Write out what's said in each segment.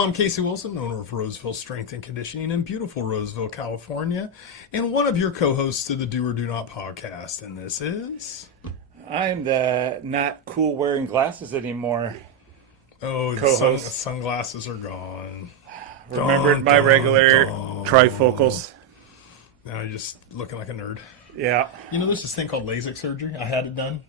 I'm Casey Wilson, owner of Roseville Strength and Conditioning in beautiful Roseville, California, and one of your co-hosts of the Do or Do Not podcast. And this is... I'm the not cool wearing glasses anymore. Oh, the sunglasses are gone. Remembered my regular trifocals. Now you're just looking like a nerd. Yeah. You know, there's this thing called LASIK surgery. I had it done.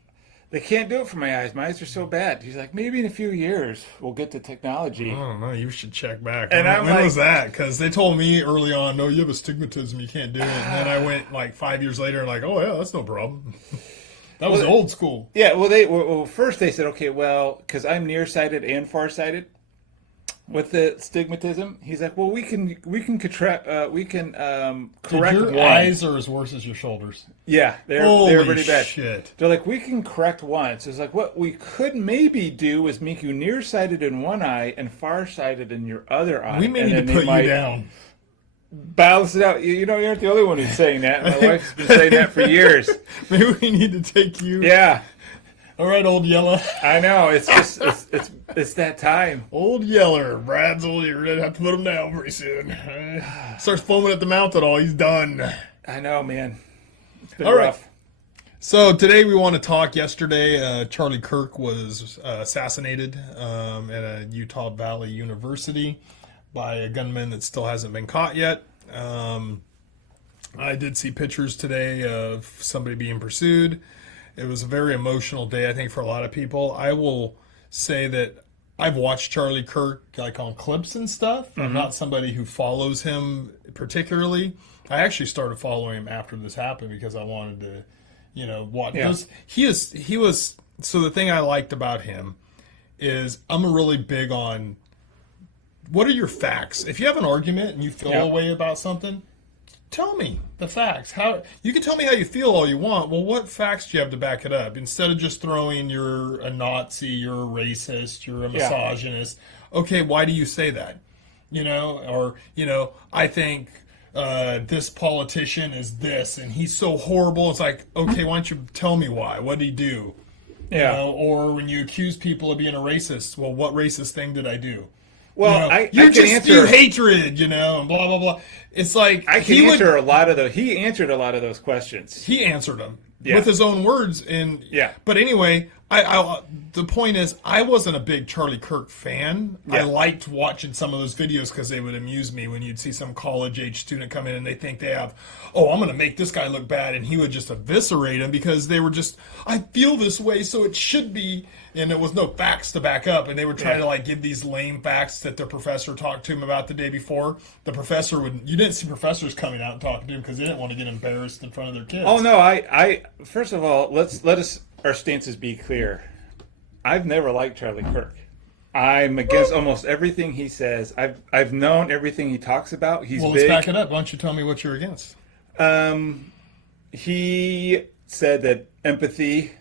They can't do it for my eyes. My eyes are so bad. He's like, maybe in a few years we'll get the technology. I don't know. You should check back. And when was that? Because they told me early on, no, you have astigmatism. You can't do it. And then I went like 5 years later and like, oh, yeah, that's no problem. That was old school. Yeah, well, first they said, okay, well, because I'm nearsighted and farsighted with the astigmatism. He's like, well, we can correct your one. eyes are as worse as your shoulders. Yeah, they're pretty bad. Shit. They're like, we can correct one. So it's like, what we could maybe do is make you nearsighted in one eye and farsighted in your other eye. We may need to put you down. Balance it out. You know, you aren't the only one who's saying that. My wife's been saying that for years. Maybe we need to take you. Yeah. All right, old Yeller. I know. It's just it's that time. Old Yeller. Brad's old. You're gonna have to put him down pretty soon. Starts foaming at the mouth at all. He's done. I know, man. It's been all rough. Right. So today we want to talk. Yesterday, Charlie Kirk was assassinated at a Utah Valley University by a gunman that still hasn't been caught yet. I did see pictures today of somebody being pursued. It was a very emotional day, I think, for a lot of people. I will say that I've watched Charlie Kirk like on clips and stuff. Mm-hmm. I'm not somebody who follows him particularly. I actually started following him after this happened because I wanted to, watch. Yeah. He was. So the thing I liked about him is I'm really big on what are your facts. If you have an argument and you feel a way about something, tell me the facts. How you can tell me how you feel all you want. Well, what facts do you have to back it up? Instead of just throwing you're a Nazi, you're a racist, you're a misogynist. Okay, why do you say that? I think this politician is this and he's so horrible. It's like, okay, why don't you tell me why? What did he do? Yeah. Or when you accuse people of being a racist, well, what racist thing did I do? Well, I you can just answer spew hatred, and blah blah blah. It's like he answered a lot of those questions. He answered them with his own words, But anyway, I the point is, I wasn't a big Charlie Kirk fan. Yeah. I liked watching some of those videos because they would amuse me when you'd see some college-age student come in and they think they have, I'm going to make this guy look bad, and he would just eviscerate him because they were just, I feel this way, so it should be, and there was no facts to back up, and they would try to give these lame facts that the professor talked to him about the day before. The professor you didn't see professors coming out and talking to him because they didn't want to get embarrassed in front of their kids. Oh no, I first of all, our stances be clear. I've never liked Charlie Kirk. I'm against almost everything he says. I've known everything he talks about. He's let's big. Back it up. Why don't you tell me what you're against? He said that empathy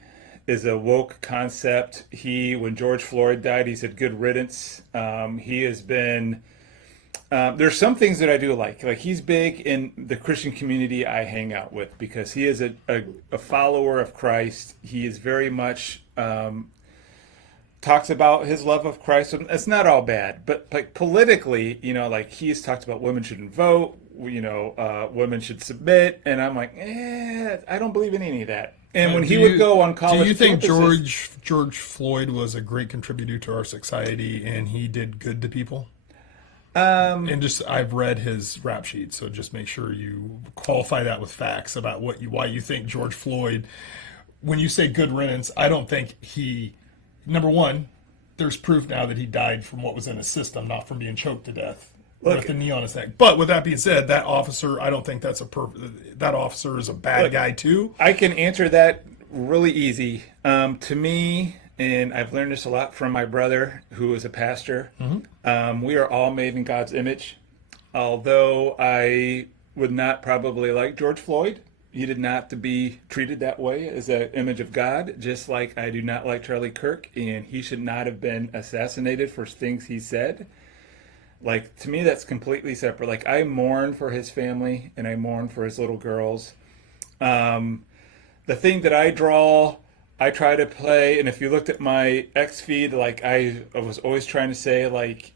is a woke concept. When George Floyd died, he said good riddance. He has been... there's some things that I do like. Like, he's big in the Christian community I hang out with because he is a follower of Christ. He is very much talks about his love of Christ. It's not all bad, but like politically, he's talked about women shouldn't vote. Women should submit, and I'm like, I don't believe in any of that. And when he would go on college, do you think George Floyd was a great contributor to our society, and he did good to people? I've read his rap sheet, so just make sure you qualify that with facts about why you think George Floyd. When you say good riddance, I don't think he. Number one, there's proof now that he died from what was in his system, not from being choked to death with a knee on his neck. But with that being said, that officer, I don't think that officer is a bad guy too. I can answer that really easy. To me. And I've learned this a lot from my brother, who is a pastor. Mm-hmm. We are all made in God's image. Although I would not probably like George Floyd, he did not to be treated that way as an image of God, just like I do not like Charlie Kirk, and he should not have been assassinated for things he said. Like, to me, that's completely separate. Like, I mourn for his family, and I mourn for his little girls. The thing that I try to play, and if you looked at my X feed, like I was always trying to say, like,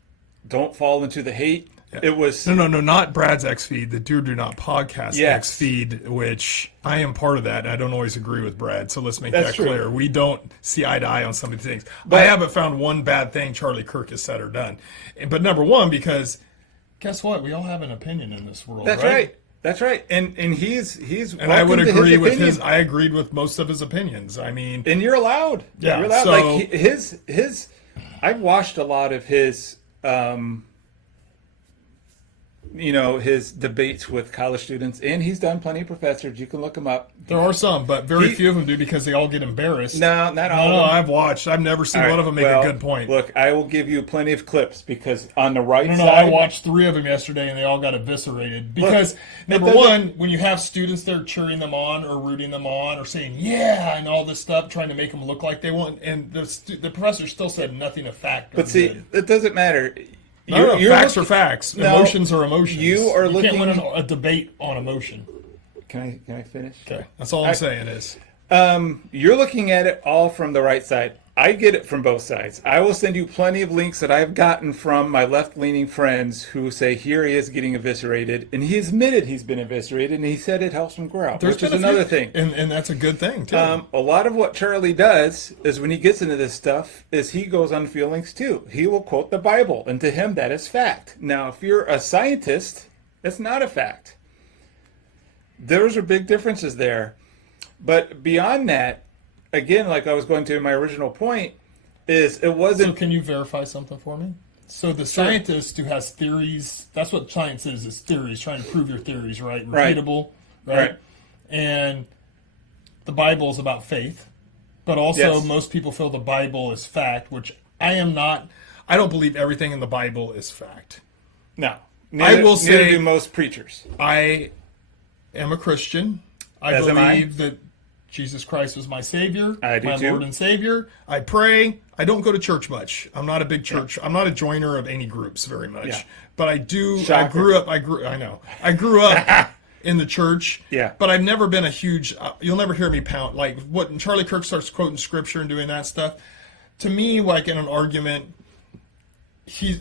don't fall into the hate. It was No, not Brad's X feed, the Do Not Podcast Yes. X feed, which I am part of that. I don't always agree with Brad, so let's make That's that true. clear. We don't see eye to eye on some of the things. I haven't found one bad thing Charlie Kirk has said or done. But number one, because guess what? We all have an opinion in this world. that's right. That's right. And he's And I would welcome to agree with opinion. his. I agreed with most of his opinions. I mean, And you're allowed. Yeah, You're allowed. so- Like his I've watched a lot of his his debates with college students, and he's done plenty of professors. You can look him up. there are some, but very few of them do because they all get embarrassed. No, not all No, of them. I've watched. I've never seen All one right, of them make well, a good point. Look, I will give you plenty of clips because on the right No, side, I watched 3 of them yesterday, and they all got eviscerated. Because, number doesn't- one, when you have students there cheering them on or rooting them on or saying, yeah, and all this stuff, trying to make them look like they want, and the professor still said nothing of fact. But see, it doesn't matter. no, You're facts looking- are facts. No, Emotions are emotions. you are can't looking- win a debate on emotion. Can I finish? Okay, that's all I'm saying is. You're looking at it all from the right side. I get it from both sides. I will send you plenty of links that I've gotten from my left-leaning friends who say, here he is getting eviscerated. And he admitted he's been eviscerated, and he said it helps him grow, which is been a another few- thing. And that's a good thing, too. A lot of what Charlie does is when he gets into this stuff is he goes on feelings too. He will quote the Bible, and to him that is fact. Now, if you're a scientist, it's not a fact. Those are big differences there. But beyond that, again, like I was going to my original point, is it So wasn't. can you verify something for me? So the scientist who has theories, that's what science is theories, trying to prove your theories, right? Right. Repeatable, right? Right. And the Bible is about faith, but also Yes. most people feel the Bible is fact, which I am not. I don't believe everything in the Bible is fact. No. I will neither say- do most preachers. I am a Christian. I As am I. believe that Jesus Christ is my Savior, I do my too. Lord and Savior. I pray. I don't go to church much. I'm not a big church. I'm not a joiner of any groups very much. Yeah. But I do. Shocker. I grew up in the church. Yeah. But I've never been a huge. You'll never hear me pound like when Charlie Kirk starts quoting scripture and doing that stuff. To me, like in an argument,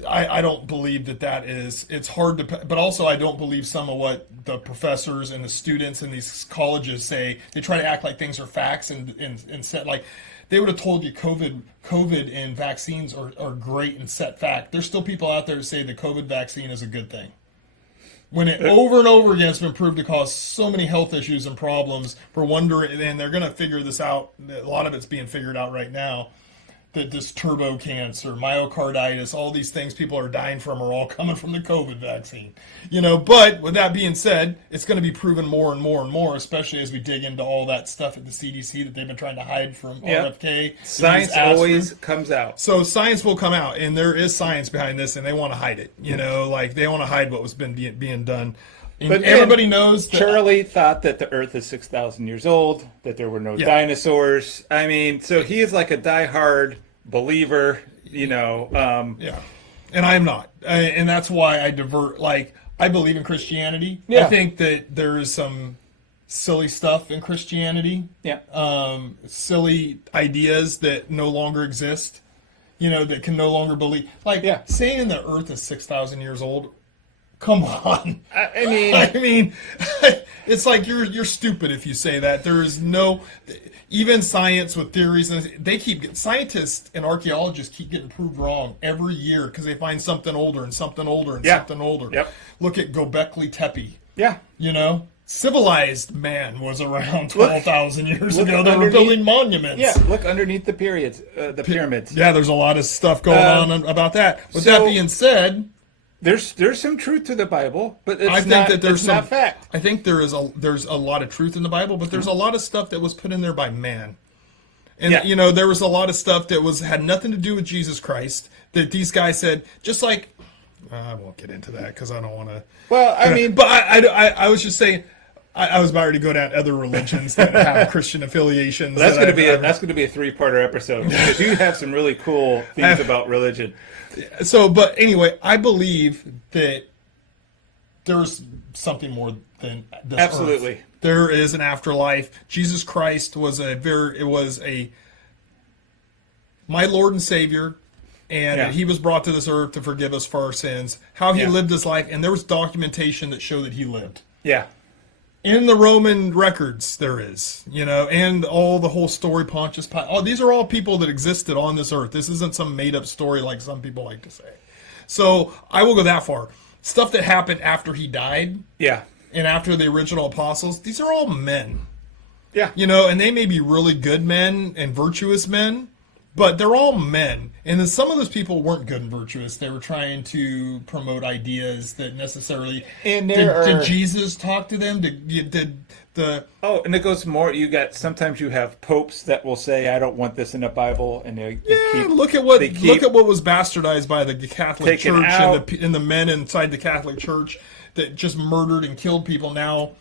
I don't believe that is. It's hard to, but also I don't believe some of what the professors and the students in these colleges say. They try to act like things are facts and set like they would have told you COVID and vaccines are great and set fact. There's still people out there that say the COVID vaccine is a good thing. When it over and over again has been proved to cause so many health issues and problems, for wondering, and they're going to figure this out. A lot of it's being figured out right now. That this turbo cancer, myocarditis, all these things people are dying from are all coming from the COVID vaccine. But with that being said, it's going to be proven more and more and more, especially as we dig into all that stuff at the CDC that they've been trying to hide from RFK. Science always comes out. So science will come out, and there is science behind this, and they want to hide it. Like they want to hide what was being done. And But everybody knows that Charlie thought that the Earth is 6,000 years old, that there were no dinosaurs. I mean, so he is like a diehard believer, Yeah, and I'm not, and that's why I divert. Like I believe in Christianity. Yeah. I think that there is some silly stuff in Christianity. Yeah. Silly ideas that no longer exist. That can no longer believe. Like saying the Earth is 6,000 years old. Come on. I mean, I mean, it's like you're stupid if you say that. There is no, even science with theories, and scientists and archaeologists keep getting proved wrong every year because they find something older and something older and something older. Yep. Look at Göbekli Tepe. yeah. Civilized man was around 12,000 years look ago. They were underneath- building monuments. Yeah, look underneath the pyramids. Yeah, there's a lot of stuff going on about that. With that so- being said, There's some truth to the Bible, but it's I think not, that there's it's some not fact. I think there's a lot of truth in the Bible, but there's a lot of stuff that was put in there by man. And there was a lot of stuff that had nothing to do with Jesus Christ that these guys said, just like I won't get into that because I don't want to. Well, I mean, but I was just saying. I was about to go down other religions that have Christian affiliations. that's going to be a 3-parter episode because you have some really cool things about religion. So, but anyway, I believe that there's something more than this Absolutely. earth. There is an afterlife. Jesus Christ was my Lord and Savior, and he was brought to this earth to forgive us for our sins, how he lived his life, and there was documentation that showed that he lived. Yeah. In the Roman records, there is, and all the whole story, Pontius Pilate. Oh, these are all people that existed on this earth. This isn't some made-up story like some people like to say. So I will go that far. Stuff that happened after he died, and after the original apostles, these are all men. Yeah. And they may be really good men and virtuous men, but they're all men. And then some of those people weren't good and virtuous. They were trying to promote ideas that necessarily... And did Jesus talk to them? And it goes more, sometimes you have popes that will say, I don't want this in the Bible, and they look at what was bastardized by the Catholic Church and the men inside the Catholic Church that just murdered and killed people. Now,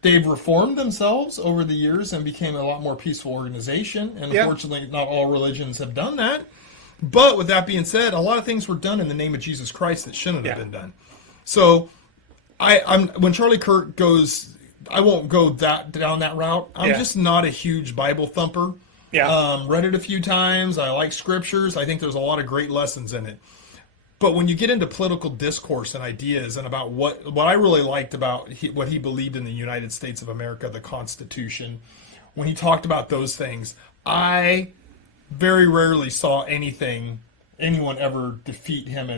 they've reformed themselves over the years and became a lot more peaceful organization. And unfortunately, not all religions have done that. But with that being said, a lot of things were done in the name of Jesus Christ that shouldn't have been done. So, when Charlie Kirk goes, I won't go down that route. I'm just not a huge Bible thumper. Read it a few times. I like scriptures. I think there's a lot of great lessons in it. But when you get into political discourse and ideas and about what I really liked about what he believed in the United States of America, the Constitution, when he talked about those things, I very rarely saw anyone ever defeat him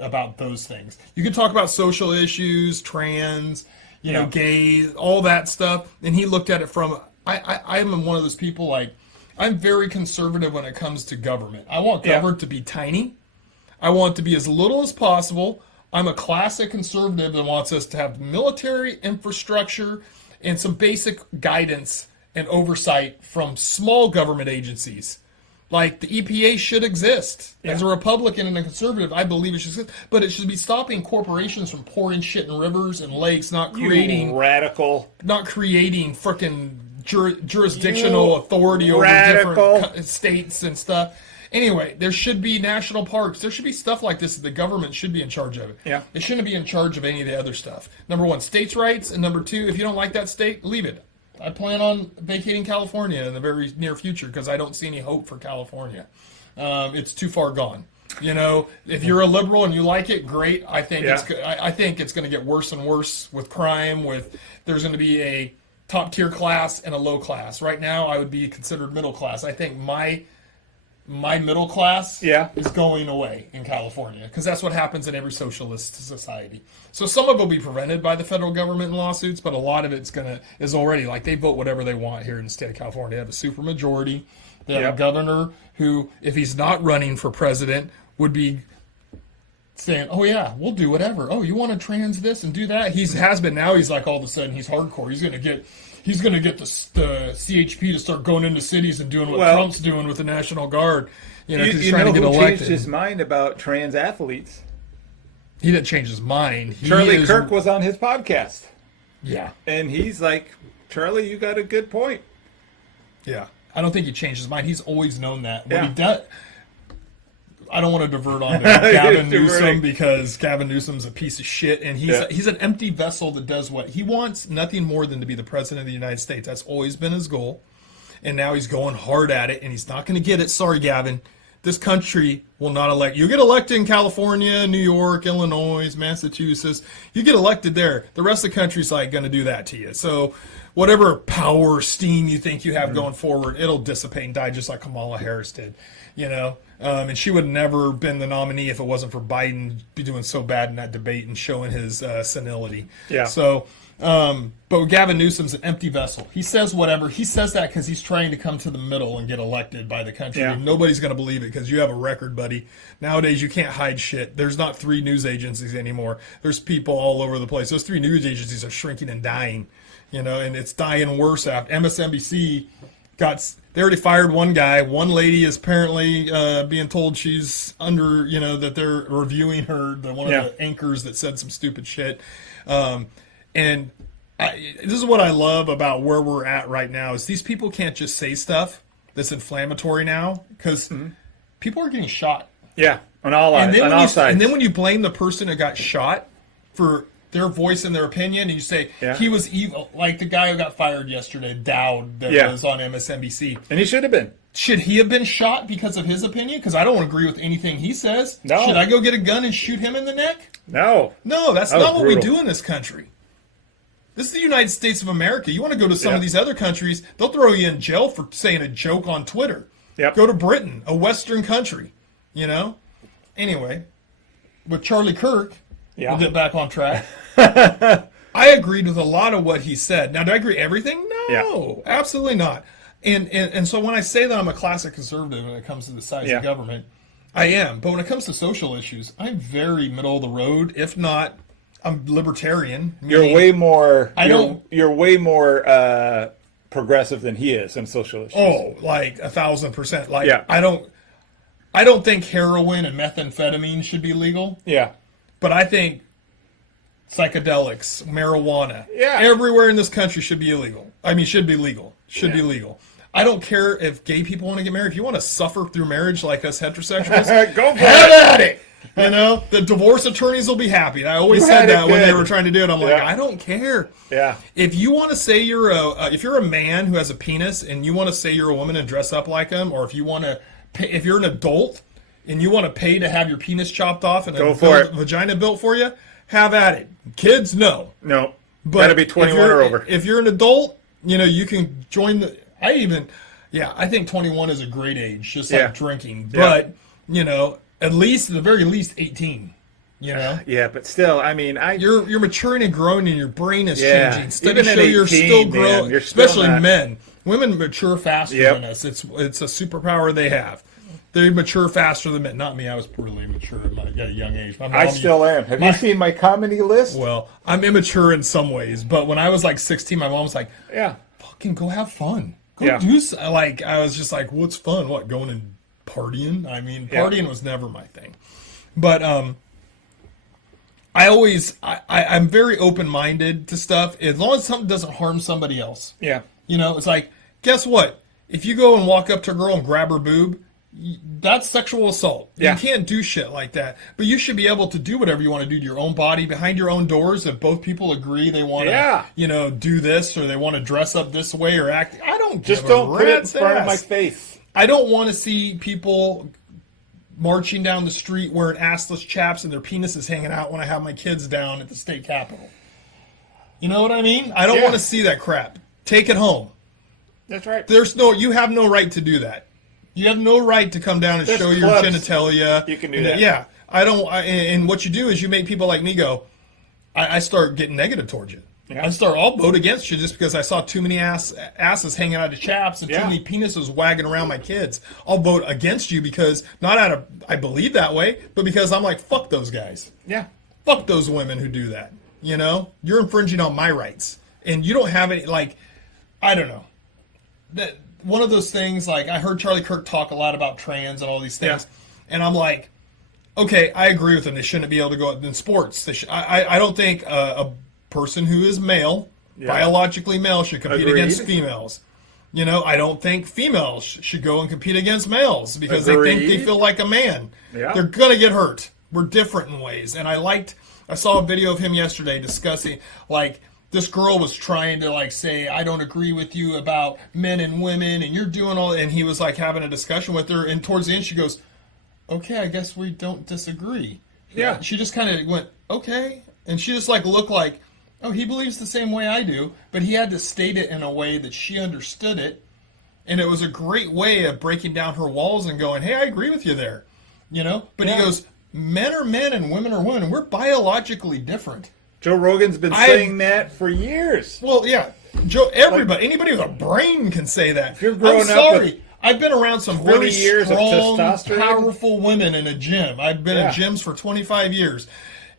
about those things. You could talk about social issues, trans, gays, all that stuff, and he looked at it from, I'm one of those people, I'm very conservative when it comes to government. I want government to be tiny. I want it to be as little as possible. I'm a classic conservative that wants us to have military infrastructure and some basic guidance and oversight from small government agencies. Like the EPA should exist. As a Republican and a conservative, I believe it should exist. But it should be stopping corporations from pouring shit in rivers and lakes, not creating frickin' jurisdictional authority over different states and stuff. Anyway, there should be national parks. There should be stuff like this that the government should be in charge of it. Yeah. It shouldn't be in charge of any of the other stuff. Number one, states' rights. And number two, if you don't like that state, leave it. I plan on vacating California in the very near future because I don't see any hope for California. It's too far gone. If you're a liberal and you like it, great. I think it's going to get worse and worse with crime. There's going to be a top tier class and a low class. Right now, I would be considered middle class. I think my middle class is going away in California because that's what happens in every socialist society. So some of it will be prevented by the federal government and lawsuits, but a lot of it's is already they vote whatever they want here in the state of California. They have a supermajority. They have a governor who, if he's not running for president, would be saying, "Oh yeah, we'll do whatever. Oh, you want to trans this and do that?" He has been. Now he's all of a sudden he's hardcore. He's going to get the CHP to start going into cities and doing what Trump's doing with the National Guard. He's trying to get elected. Changed his mind about trans athletes? He didn't change his mind. Charlie Kirk was on his podcast. Yeah. And he's like, Charlie, you got a good point. Yeah. I don't think he changed his mind. He's always known that. What he does... I don't want to divert on to Gavin Newsom because Gavin Newsom's a piece of shit, and he's an empty vessel that does what? He wants nothing more than to be the president of the United States. That's always been his goal, and now he's going hard at it, and he's not going to get it. Sorry, Gavin. This country will not elect. You get elected in California, New York, Illinois, Massachusetts. You get elected there. The rest of the country's going to do that to you. So whatever power, steam you think you have going forward, it'll dissipate and die just like Kamala Harris did. And she would have never been the nominee if it wasn't for Biden be doing so bad in that debate and showing his senility. Yeah. So, but Gavin Newsom's an empty vessel. He says whatever. He says that because he's trying to come to the middle and get elected by the country. Yeah. And nobody's going to believe it because you have a record, buddy. Nowadays, you can't hide shit. There's not 3 news agencies anymore. There's people all over the place. Those 3 news agencies are shrinking and dying, and it's dying worse after MSNBC they already fired one guy. One lady is apparently being told she's under, that they're reviewing her, one of the anchors that said some stupid shit. And this is what I love about where we're at right now is these people can't just say stuff that's inflammatory now because people are getting shot. Yeah, on all sides. And then when you blame the person who got shot for their voice and their opinion, and you say Yeah. he was evil, like the guy who got fired yesterday, Dowd, that was on MSNBC. And he should have been. Should he have been shot because of his opinion? Because I don't agree with anything he says. No. Should I go get a gun and shoot him in the neck? No. No, that's That was not what we brutal. do in this country. This is the United States of America. You want to go to some of these other countries, they'll throw you in jail for saying a joke on Twitter. Yep. Go to Britain, a Western country, you know? Anyway, with Charlie Kirk, we'll get back on track. I agreed with a lot of what he said. Now, do I agree with everything? No, absolutely not. And so when I say that I'm a classic conservative when it comes to the size of government, I am. But when it comes to social issues, I'm very middle of the road. If not, I'm libertarian. You're way more. don't- You're way more progressive than he is in social issues. Oh, like 1,000%. Like Yeah. I don't think heroin and methamphetamine should be legal, Yeah. but I think psychedelics, marijuana, Yeah. everywhere in this country should be illegal. I mean, should be legal. Should be legal. I don't care if gay people want to get married. If you want to suffer through marriage like us heterosexuals, Go for have it. at it. You know, the divorce attorneys will be happy. And I always You said had it that when they good. were trying to do it. I'm like, Yeah. I don't care. Yeah. If you want to say you're if you're a man who has a penis and you want to say you're a woman and dress up like him, or if you want to, if you're an adult and you want to pay to have your penis chopped off and Go a for it. vagina built for you, have at it. Kids, no. No. But Gotta be if 21 you're- or over. If you're an adult, you know, you can join the. I think 21 is a great age, just like drinking. But you know, at least, at the very least, 18. You know. Yeah, but still, I mean, You're maturing and growing, and your brain is Yeah. changing. Studies Even show at you're 18, still man, growing, you're still especially not- men. Women mature faster Yep. than us. It's a superpower they have. They mature faster than men. Not me. I was really mature at a young age. My mom I still am. Have you seen my comedy list? Well, I'm immature in some ways, but when I was like 16, my mom was like, Yeah. "Fucking go have fun. Go Yeah. do like." I was just like, "What's fun? What, going and partying?" I mean, Yeah. partying was never my thing. But I'm very open-minded to stuff as long as something doesn't harm somebody else. Yeah. You know, it's like, guess what? If you go and walk up to a girl and grab her boob, that's sexual assault. Yeah. You can't do shit like that. But you should be able to do whatever you want to do to your own body behind your own doors if both people agree they want to, you know, do this or they want to dress up this way or act. I don't Just give a don't put it in rat's front of my ass. face. I don't want to see people marching down the street wearing assless chaps and their penises hanging out when I have my kids down at the state capitol. You know what I mean? I don't want to see that crap. Take it home. That's right. You have no right to do that. You have no right to come down and There's show your clubs. genitalia. You can do that. Yeah. And what you do is you make people like me go, I start getting negative towards you. Yeah. I'll vote against you just because I saw too many asses hanging out of chaps and too many penises wagging around my kids. I'll vote against you because not out of I believe that way, but because I'm like, fuck those guys. Yeah. Fuck those women who do that. You know? You're infringing on my rights. And you don't have any, like, I don't know. That one of those things, like, I heard Charlie Kirk talk a lot about trans and all these things. And I'm like, okay, I agree with him. They shouldn't be able to go in sports. I don't think a person who is male, biologically male, should compete against females. You know, I don't think females should go and compete against males because they think they feel like a man. Yeah. They're going to get hurt. We're different in ways. And I saw a video of him yesterday discussing, like, this girl was trying to, like, say, I don't agree with you about men and women, and you're doing all, and he was, like, having a discussion with her, and towards the end she goes, okay, I guess we don't disagree. Yeah. She just kind of went, okay, and she just, like, looked like, oh, he believes the same way I do, but he had to state it in a way that she understood it, and it was a great way of breaking down her walls and going, hey, I agree with you there, you know? But he goes, men are men and women are women, and we're biologically different. Joe Rogan's been saying that for years. Well, yeah. Everybody, anybody with a brain can say that. If you're growing I'm sorry. up with I've been around some 20 very years of strong, testosterone. powerful women in a gym. I've been in gyms for 25 years,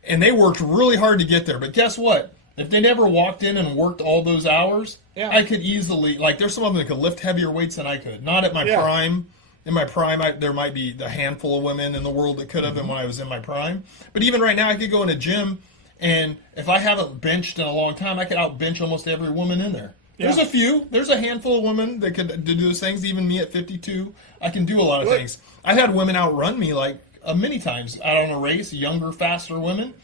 and they worked really hard to get there. But guess what? If they never walked in and worked all those hours, I could easily, like, there's some of them that could lift heavier weights than I could. Not at my prime. In my prime, there might be a handful of women in the world that could have been when I was in my prime. But even right now, I could go in a gym, and if I haven't benched in a long time, I could out-bench almost every woman in there. There's a few. There's a handful of women that could do those things. Even me at 52, I can do a lot of things. I've had women outrun me, like, many times out on a race, younger, faster women.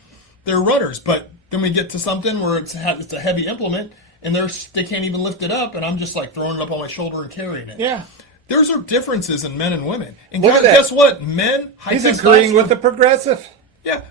They're runners, but Then we get to something where it's a heavy implement, and they can't even lift it up, and I'm just like throwing it up on my shoulder and carrying it. Yeah. There's are differences in men and women. And Look at that. guess what? Men, He's agreeing with the progressive. Yeah.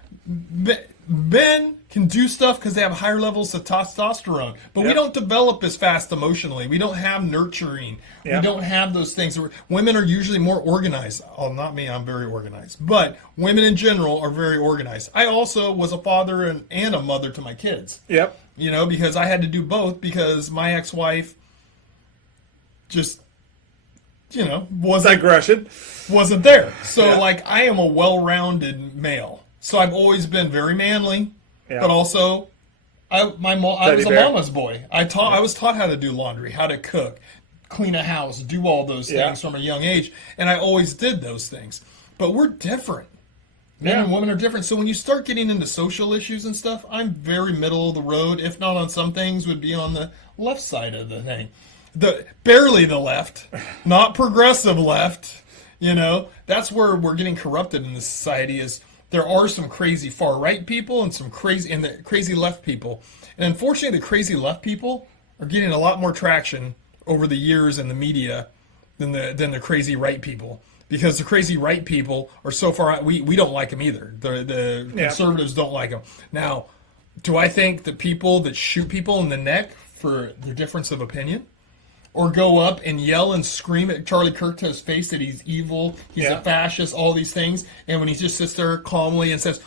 Men can do stuff because they have higher levels of testosterone, but we don't develop as fast emotionally. We don't have nurturing. Yep. We don't have those things. Women are usually more organized. Oh, not me. I'm very organized. But women in general are very organized. I also was a father and a mother to my kids. Yep. You know, because I had to do both because my ex-wife just, you know, wasn't there. So, like, I am a well-rounded male. So I've always been very manly, but also I was a mama's boy. I was taught how to do laundry, how to cook, clean a house, do all those things from a young age, and I always did those things. But we're different. Men and women are different. So when you start getting into social issues and stuff, I'm very middle of the road. If not on some things, would be on the left side of the thing. Barely the left, not progressive left. You know, that's where we're getting corrupted in this society is there are some crazy far right people and some crazy left people. And unfortunately, the crazy left people are getting a lot more traction over the years in the media than the crazy right people. Because the crazy right people are so far out, we don't like them either. The conservatives don't like them. Now, do I think the people that shoot people in the neck for their difference of opinion, or go up and yell and scream at Charlie Kirk to his face that he's evil, he's a fascist, all these things, and when he just sits there calmly and says,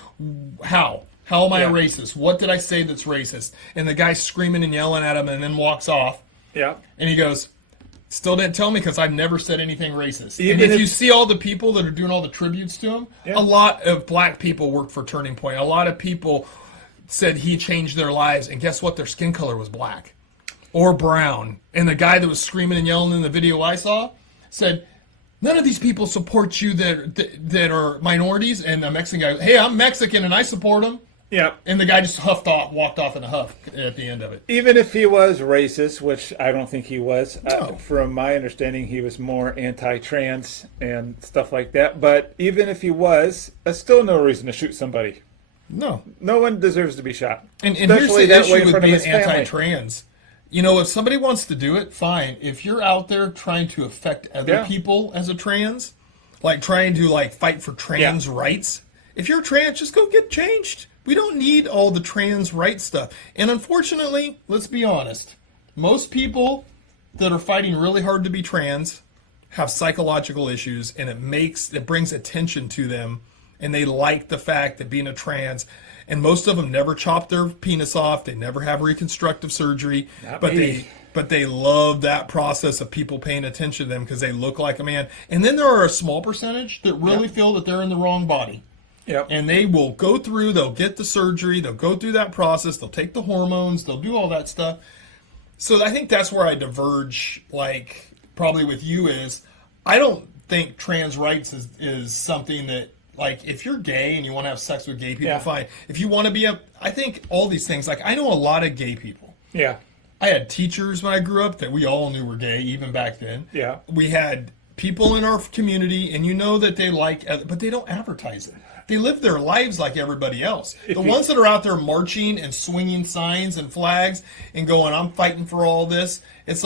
how am I a racist? What did I say that's racist? And the guy's screaming and yelling at him and then walks off. Yeah. And he goes, still didn't tell me because I've never said anything racist. And if you see all the people that are doing all the tributes to him, a lot of black people worked for Turning Point. A lot of people said he changed their lives, and guess what? Their skin color was black or brown. And the guy that was screaming and yelling in the video I saw said, none of these people support you that are minorities. And the Mexican guy, hey, I'm Mexican and I support them. Yeah. And the guy just walked off in a huff at the end of it. Even if he was racist, which I don't think he was, from my understanding, he was more anti-trans and stuff like that. But even if he was, that's still no reason to shoot somebody. No. No one deserves to be shot. And here's the issue with being anti-trans. You know, if somebody wants to do it, fine. If you're out there trying to affect other people as a trans, like trying to fight for trans rights, if you're trans, just go get changed. We don't need all the trans rights stuff. And unfortunately, let's be honest, most people that are fighting really hard to be trans have psychological issues, and it brings attention to them, and they like the fact that being a trans, and most of them never chop their penis off, they never have reconstructive surgery, but they love that process of people paying attention to them because they look like a man. And then there are a small percentage that really feel that they're in the wrong body. Yep. And they will go through, they'll get the surgery, they'll go through that process, they'll take the hormones, they'll do all that stuff. So I think that's where I diverge, probably with you is, I don't think trans rights is something that, if you're gay and you want to have sex with gay people, fine. If you want to be I think all these things, I know a lot of gay people. Yeah. I had teachers when I grew up that we all knew were gay, even back then. Yeah. We had people in our community, and you know that they but they don't advertise it. They live their lives like everybody else. The ones that are out there marching and swinging signs and flags and going, I'm fighting for all this, it's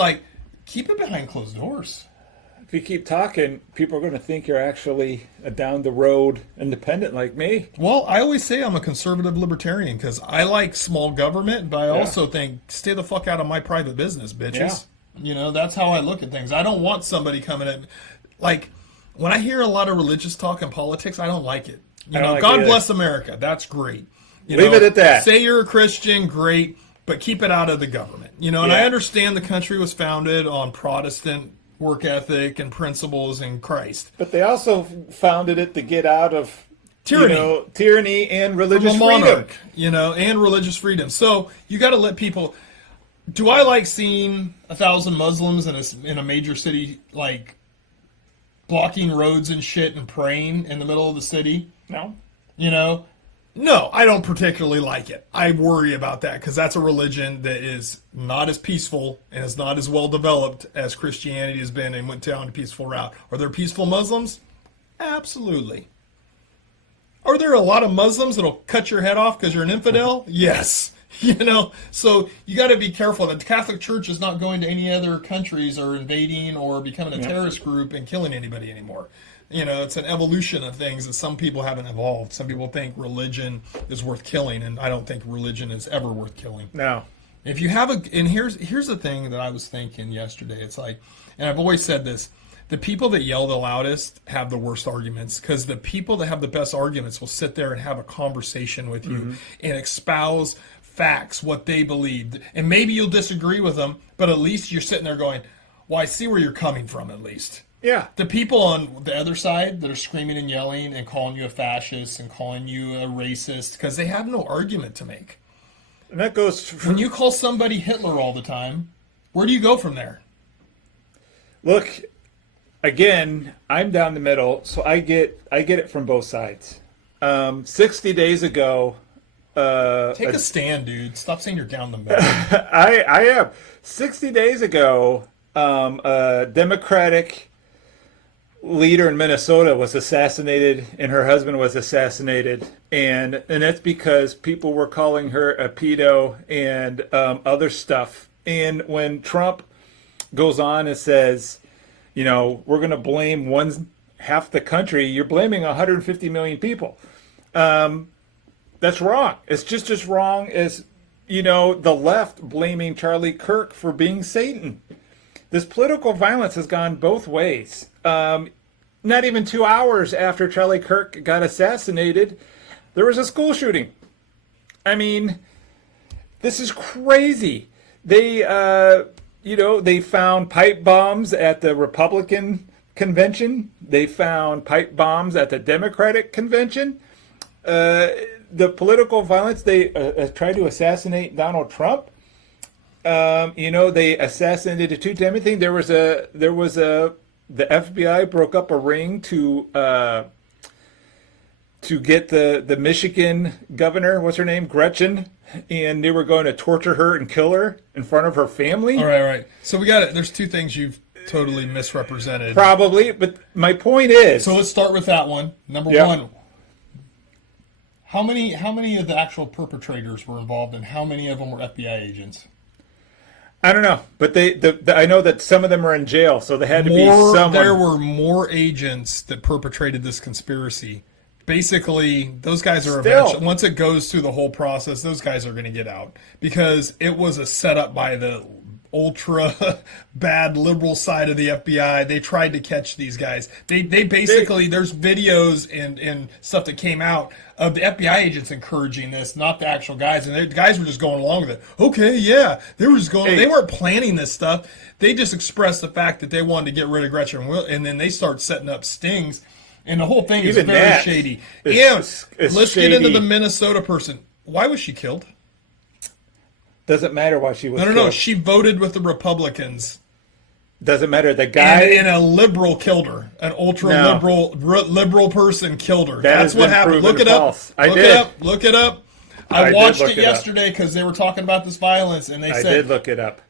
keep it behind closed doors. If you keep talking, people are going to think you're actually a down-the-road independent like me. Well, I always say I'm a conservative libertarian because I like small government, but I also think, stay the fuck out of my private business, bitches. Yeah. You know, that's how I look at things. I don't want somebody coming in. When I hear a lot of religious talk in politics, I don't like it. You know, God bless America. That's great. Leave it at that. Say you're a Christian, great, but keep it out of the government. You know, and I understand the country was founded on Protestant work ethic and principles in Christ. But they also founded it to get out of tyranny and religious freedom. And religious freedom. So you got to let people. Do I like seeing 1,000 Muslims in a major city blocking roads and shit and praying in the middle of the city? No. No, I don't particularly like it. I worry about that because that's a religion that is not as peaceful and is not as well developed as Christianity has been and went down a peaceful route. Are there peaceful Muslims? Absolutely. Are there a lot of Muslims that'll cut your head off because you're an infidel? Yes. So you got to be careful. The Catholic Church is not going to any other countries or invading or becoming a terrorist group and killing anybody anymore. It's an evolution of things that some people haven't evolved. Some people think religion is worth killing, and I don't think religion is ever worth killing. No. If you have and here's the thing that I was thinking yesterday. It's like, and I've always said this, the people that yell the loudest have the worst arguments, because the people that have the best arguments will sit there and have a conversation with you and espouse facts, what they believe. And maybe you'll disagree with them, but at least you're sitting there going, well, I see where you're coming from at least. Yeah. The people on the other side that are screaming and yelling and calling you a fascist and calling you a racist, because they have no argument to make. And that goes... When you call somebody Hitler all the time, where do you go from there? Look, again, I'm down the middle, so I get it from both sides. 60 days ago... Take a stand, dude. Stop saying you're down the middle. I am. 60 days ago, a Democratic leader in Minnesota was assassinated, and her husband was assassinated, and that's because people were calling her a pedo and other stuff. And when Trump goes on and says, we're going to blame half the country, you're blaming 150 million people. That's wrong. It's just as wrong as, the left blaming Charlie Kirk for being Satan. This political violence has gone both ways. Not even 2 hours after Charlie Kirk got assassinated, there was a school shooting. I mean, this is crazy. They, they found pipe bombs at the Republican convention. They found pipe bombs at the Democratic convention. The political violence, they tried to assassinate Donald Trump. They assassinated two Timothy. The FBI broke up a ring to get the Michigan governor, what's her name, Gretchen, and they were going to torture her and kill her in front of her family. All right. So we got it. There's two things you've totally misrepresented. Probably, but my point is. So let's start with that one. Number one. How many of the actual perpetrators were involved, and how many of them were FBI agents? I don't know, but I know that some of them are in jail, so they had to be someone. There were more agents that perpetrated this conspiracy. Basically, those guys are eventually, once it goes through the whole process, those guys are going to get out, because it was a setup by the ultra bad liberal side of the FBI. They tried to catch these guys. They basically, there's videos and stuff that came out of the FBI agents encouraging this, not the actual guys. And the guys were just going along with it. Okay, yeah. They were just going, they weren't planning this stuff. They just expressed the fact that they wanted to get rid of Gretchen, and then they start setting up stings. And the whole thing is very shady. Let's get into the Minnesota person. Why was she killed? Doesn't matter why she was killed. No. She voted with the Republicans. Doesn't matter. The guy and a liberal killed her. An ultra liberal person killed her. That's what happened. Look it up. Look it up. I watched it yesterday because they were talking about this violence, and they said I did look it up.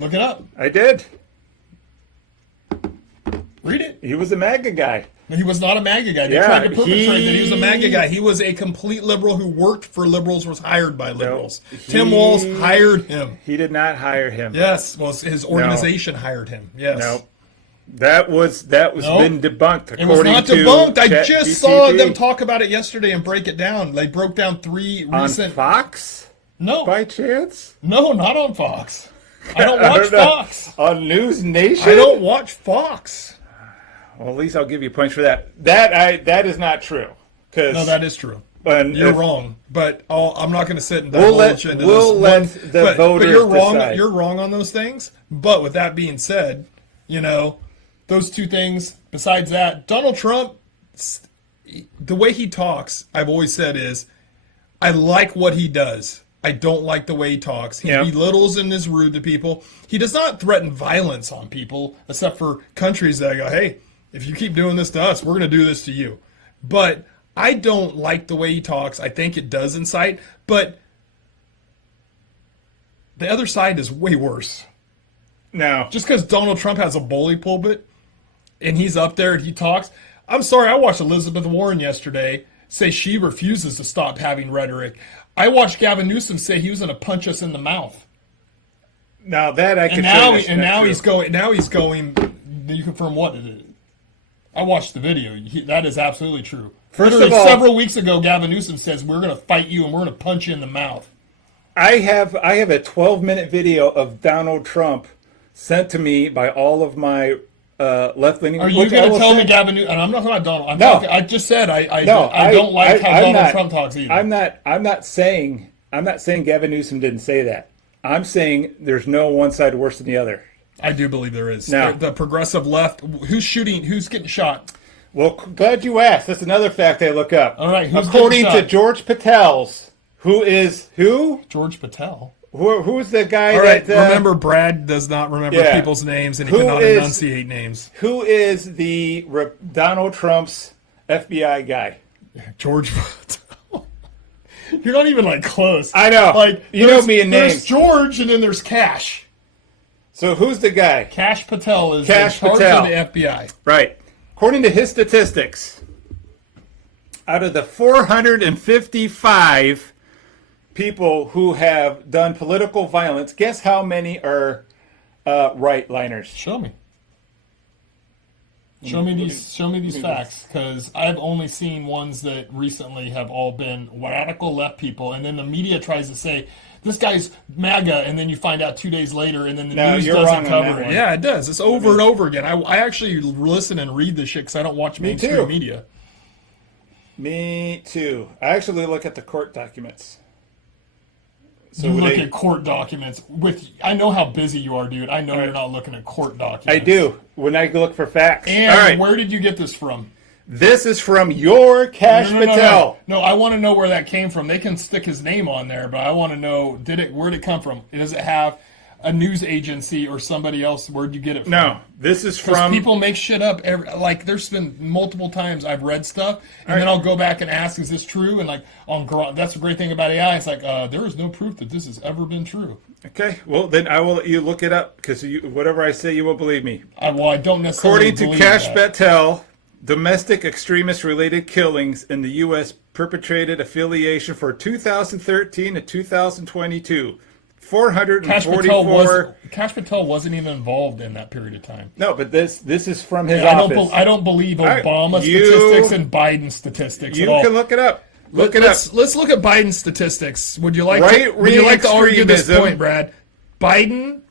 Look it up. I did. Read it. He was a MAGA guy. He was not a MAGA guy. They tried to perpetrate that he was a MAGA guy. He was a complete liberal who worked for liberals, was hired by liberals. Tim Walz hired him. He did not hire him. Yes, well, his organization hired him. Yes. No. That was been debunked. It was not debunked. I just saw them talk about it yesterday and break it down. They broke down 3 recent... On Fox? No. By chance? No, not on Fox. I don't watch Fox. On News Nation? I don't watch Fox. Well, at least I'll give you points for that. That is not true. No, that is true. You're wrong. But I'm not going to sit and divulge into We'll let the voters But you're wrong. decide. You're wrong on those things. But with that being said, those two things. Besides that, Donald Trump, the way he talks, I've always said is, I like what he does. I don't like the way he talks. He belittles and is rude to people. He does not threaten violence on people, except for countries that go, hey, if you keep doing this to us, we're going to do this to you. But I don't like the way he talks. I think it does incite. But the other side is way worse. No. Just because Donald Trump has a bully pulpit and he's up there and he talks. I'm sorry, I watched Elizabeth Warren yesterday. say she refuses to stop having rhetoric. I watched Gavin Newsom say he was going to punch us in the mouth. Now that I can. Now he's going. Now he's going. You confirm what it is. I watched the video. That is absolutely true. Literally, several weeks ago, Gavin Newsom says we're going to fight you and we're going to punch you in the mouth. I have a 12-minute video of Donald Trump sent to me by all of my left-leaning. Are you going to tell me Gavin Newsom? And I'm not talking about Donald. I just said I don't like how Donald Trump talks either. I'm not saying Gavin Newsom didn't say that. I'm saying there's no one side worse than the other. I do believe there is. Now, the progressive left. Who's shooting? Who's getting shot? Well, glad you asked. That's another fact I look up. All right. According to George Patel's, who is who? George Patel. Who's the guy? All right. Remember, Brad does not remember people's names, and he cannot enunciate names. Who is the Donald Trump's FBI guy? George Patel. You're not even like close. I know. Like you know me in names. There's George, and then there's Cash. So who's the guy? Cash Patel is in charge of the FBI. Right. According to his statistics, out of the 455 people who have done political violence, guess how many are right-liners? Show me. Show me these facts, because I've only seen ones that recently have all been radical left people, and then the media tries to say this guy's MAGA, and then you find out 2 days later, and then the news doesn't cover it. Yeah, it does. It's over and over again. I actually listen and read this shit because I don't watch mainstream media. Me too. I actually look at the court documents. So you look at court documents. I know how busy you are, dude. I know you're not looking at court documents. I do. When I look for facts. And where did you get this from? This is from your Cash Patel. No, I want to know where that came from. They can stick his name on there, but I want to know, where did it come from? Does it have a news agency or somebody else? Where'd you get it from? No, this is from... people make shit up. There's been multiple times I've read stuff, and then I'll go back and ask, is this true? And that's the great thing about AI. It's like, there is no proof that this has ever been true. Okay, well, then I will let you look it up, because whatever I say, you won't believe me. I don't necessarily According to Cash Patel, domestic extremist-related killings in the U.S. perpetrated affiliation for 2013 to 2022. 444. Cash Patel wasn't even involved in that period of time. No, but this is from his office. I don't believe Obama statistics and Biden statistics at all. You can look it up. Let's look at Biden's statistics. Would you like to argue this point, Brad? Biden,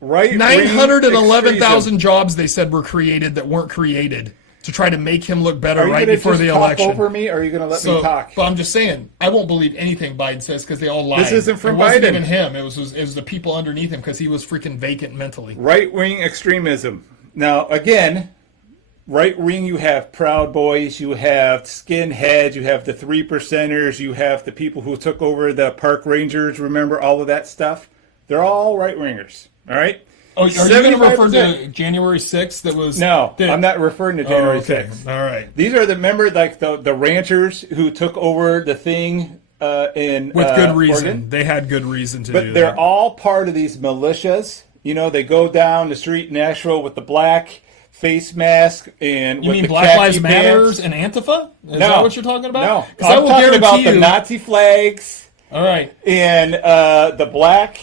911,000 jobs they said were created that weren't created to try to make him look better right before the election. Are you going to talk over me, or are you going to let me talk? But I'm just saying, I won't believe anything Biden says because they all lie. This isn't from Biden. It wasn't even him. It was the people underneath him because he was freaking vacant mentally. Right-wing extremism. Now, again, right-wing, you have Proud Boys, you have skinheads, you have the 3%ers, you have the people who took over the park rangers. Remember all of that stuff? They're all right-wingers, all right? Oh, are you going to refer to January 6th? That was I'm not referring to January 6th. All right. These are the ranchers who took over the thing in with good reason. Oregon. They had good reason to do that. But they're all part of these militias. You know, they go down the street in Nashville with the black face mask and you with mean the Black Lives Matters bands. and Antifa? Is that what you're talking about? No, I'm talking about the Nazi flags. All right. And the black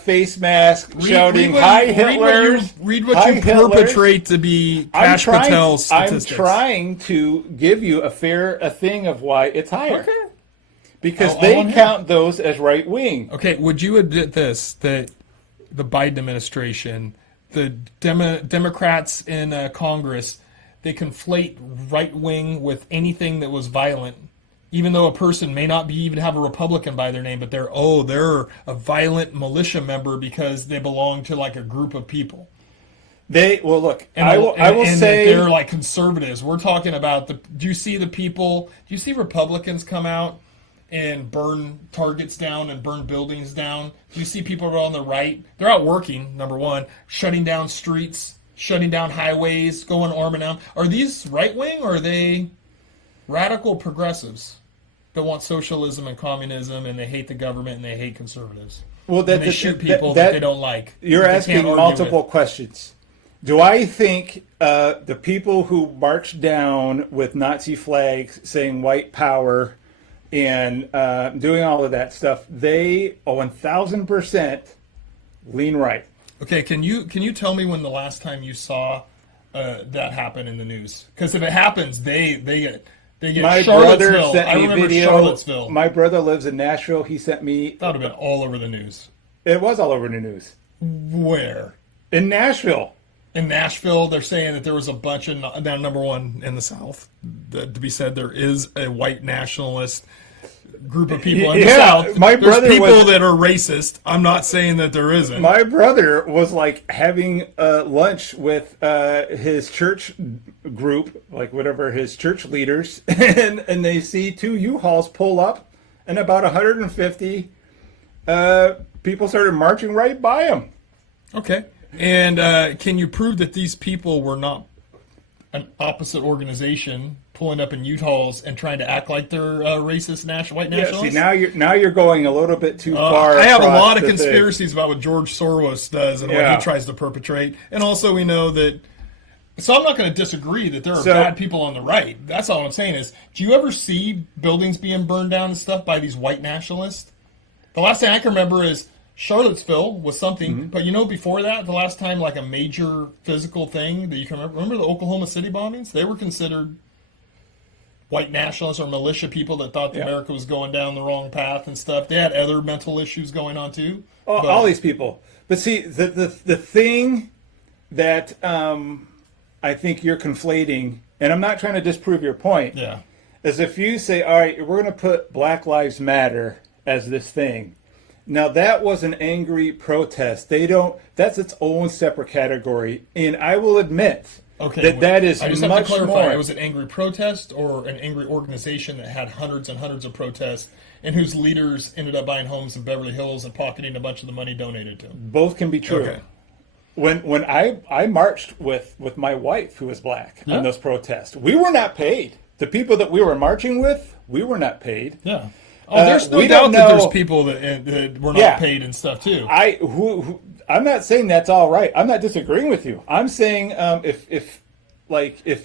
face mask shouting, "Hi Hitler!" Read what you perpetrate to be Cash Patel's statistics. I'm trying to give you a thing of why it's higher. Okay. Because they count those as right wing. Okay, would you admit that the Biden administration, the Democrats in Congress, they conflate right wing with anything that was violent? Even though a person may not even have a Republican by their name, but they're a violent militia member because they belong to like a group of people. I will say they're like conservatives. We're talking about do you see Republicans come out and burn targets down and burn buildings down? Do you see people on the right? They're out working, number one, shutting down streets, shutting down highways, going arm in arm. Are these right wing or are they radical progressives that want socialism and communism, and they hate the government and they hate conservatives? Well, they shoot people that they don't like. You're asking multiple questions. Do I think the people who marched down with Nazi flags saying white power and doing all of that stuff, they 1,000% lean right? Okay, can you tell me when the last time you saw that happen in the news? Because if it happens, they get My brother Charlottesville. sent I me remember video. Charlottesville. My brother lives in Nashville. He sent me. That would have been all over the news. It was all over the news. Where? In Nashville. In Nashville, they're saying that there was a bunch of now number one in the South. To be said, there is a white nationalist group of people in the South. My There's brother people was, that are racist. I'm not saying that there isn't. My brother was like having lunch with his church group, like whatever his church leaders, and they see two U-Hauls pull up, and about 150 people started marching right by them. Okay. And can you prove that these people were not an opposite organization pulling up in U-Hauls and trying to act like they're racist white nationalists? Yeah, see, now you're going a little bit too far. I have a across lot of the conspiracies about what George Soros does and what he tries to perpetrate. And also we know that... So I'm not going to disagree that there are bad people on the right. That's all I'm saying is, do you ever see buildings being burned down and stuff by these white nationalists? The last thing I can remember is Charlottesville was something, but before that, the last time like a major physical thing that you can remember the Oklahoma City bombings? They were considered white nationalists or militia people that thought that America was going down the wrong path and stuff. They had other mental issues going on too. All these people. But see, the thing that I think you're conflating, and I'm not trying to disprove your point, is if you say, all right, we're going to put Black Lives Matter as this thing. Now that was an angry protest. That's its own separate category. And I will admit that is I just have much to clarify. more. Was it an angry protest or an angry organization that had hundreds and hundreds of protests and whose leaders ended up buying homes in Beverly Hills and pocketing a bunch of the money donated to them? Both can be true. Okay. When I marched with my wife, who was black, on those protests, we were not paid. The people that we were marching with, we were not paid. Yeah. Oh, there's no doubt that there's people that were not paid and stuff too. I'm not saying that's all right. I'm not disagreeing with you. I'm saying if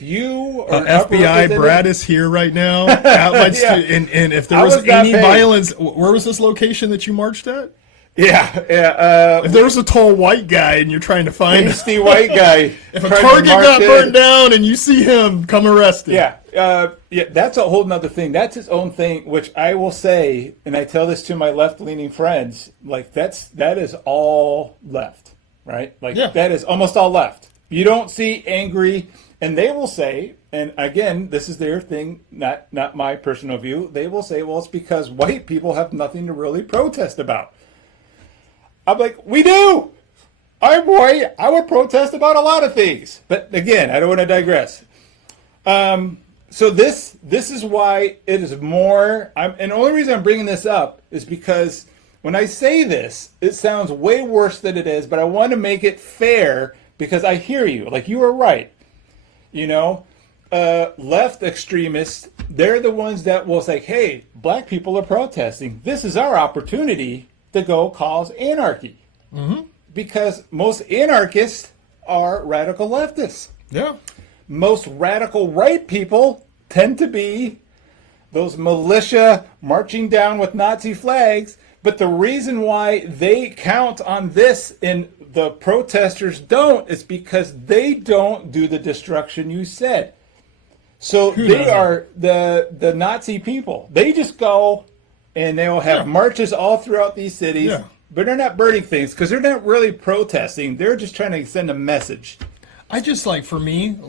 you are FBI Brad is here right now. And if there was any violence, where was this location that you marched at? If there was a tall white guy and you're trying to find pasty white guy, if a Target got burned down and you see him, come arrest him. That's a whole nother thing. That's its own thing, which I will say, and I tell this to my left-leaning friends, like that is all left, right? That is almost all left. You don't see angry, and they will say, and again, this is their thing, not my personal view. They will say, well, it's because white people have nothing to really protest about. I'm like, we do. I'm white. I would protest about a lot of things, but again, I don't want to digress. So this is why it is more. And the only reason I'm bringing this up is because when I say this, it sounds way worse than it is. But I want to make it fair because I hear you. Like you are right. Left extremists, they're the ones that will say, "Hey, black people are protesting. This is our opportunity to go cause anarchy." Because most anarchists are radical leftists. Yeah. Most radical right people tend to be those militia marching down with Nazi flags. But the reason why they count on this and the protesters don't is because they don't do the destruction you said. So they are the Nazi people. They just go and they'll have marches all throughout these cities. But they're not burning things because they're not really protesting. They're just trying to send a message. I just for me,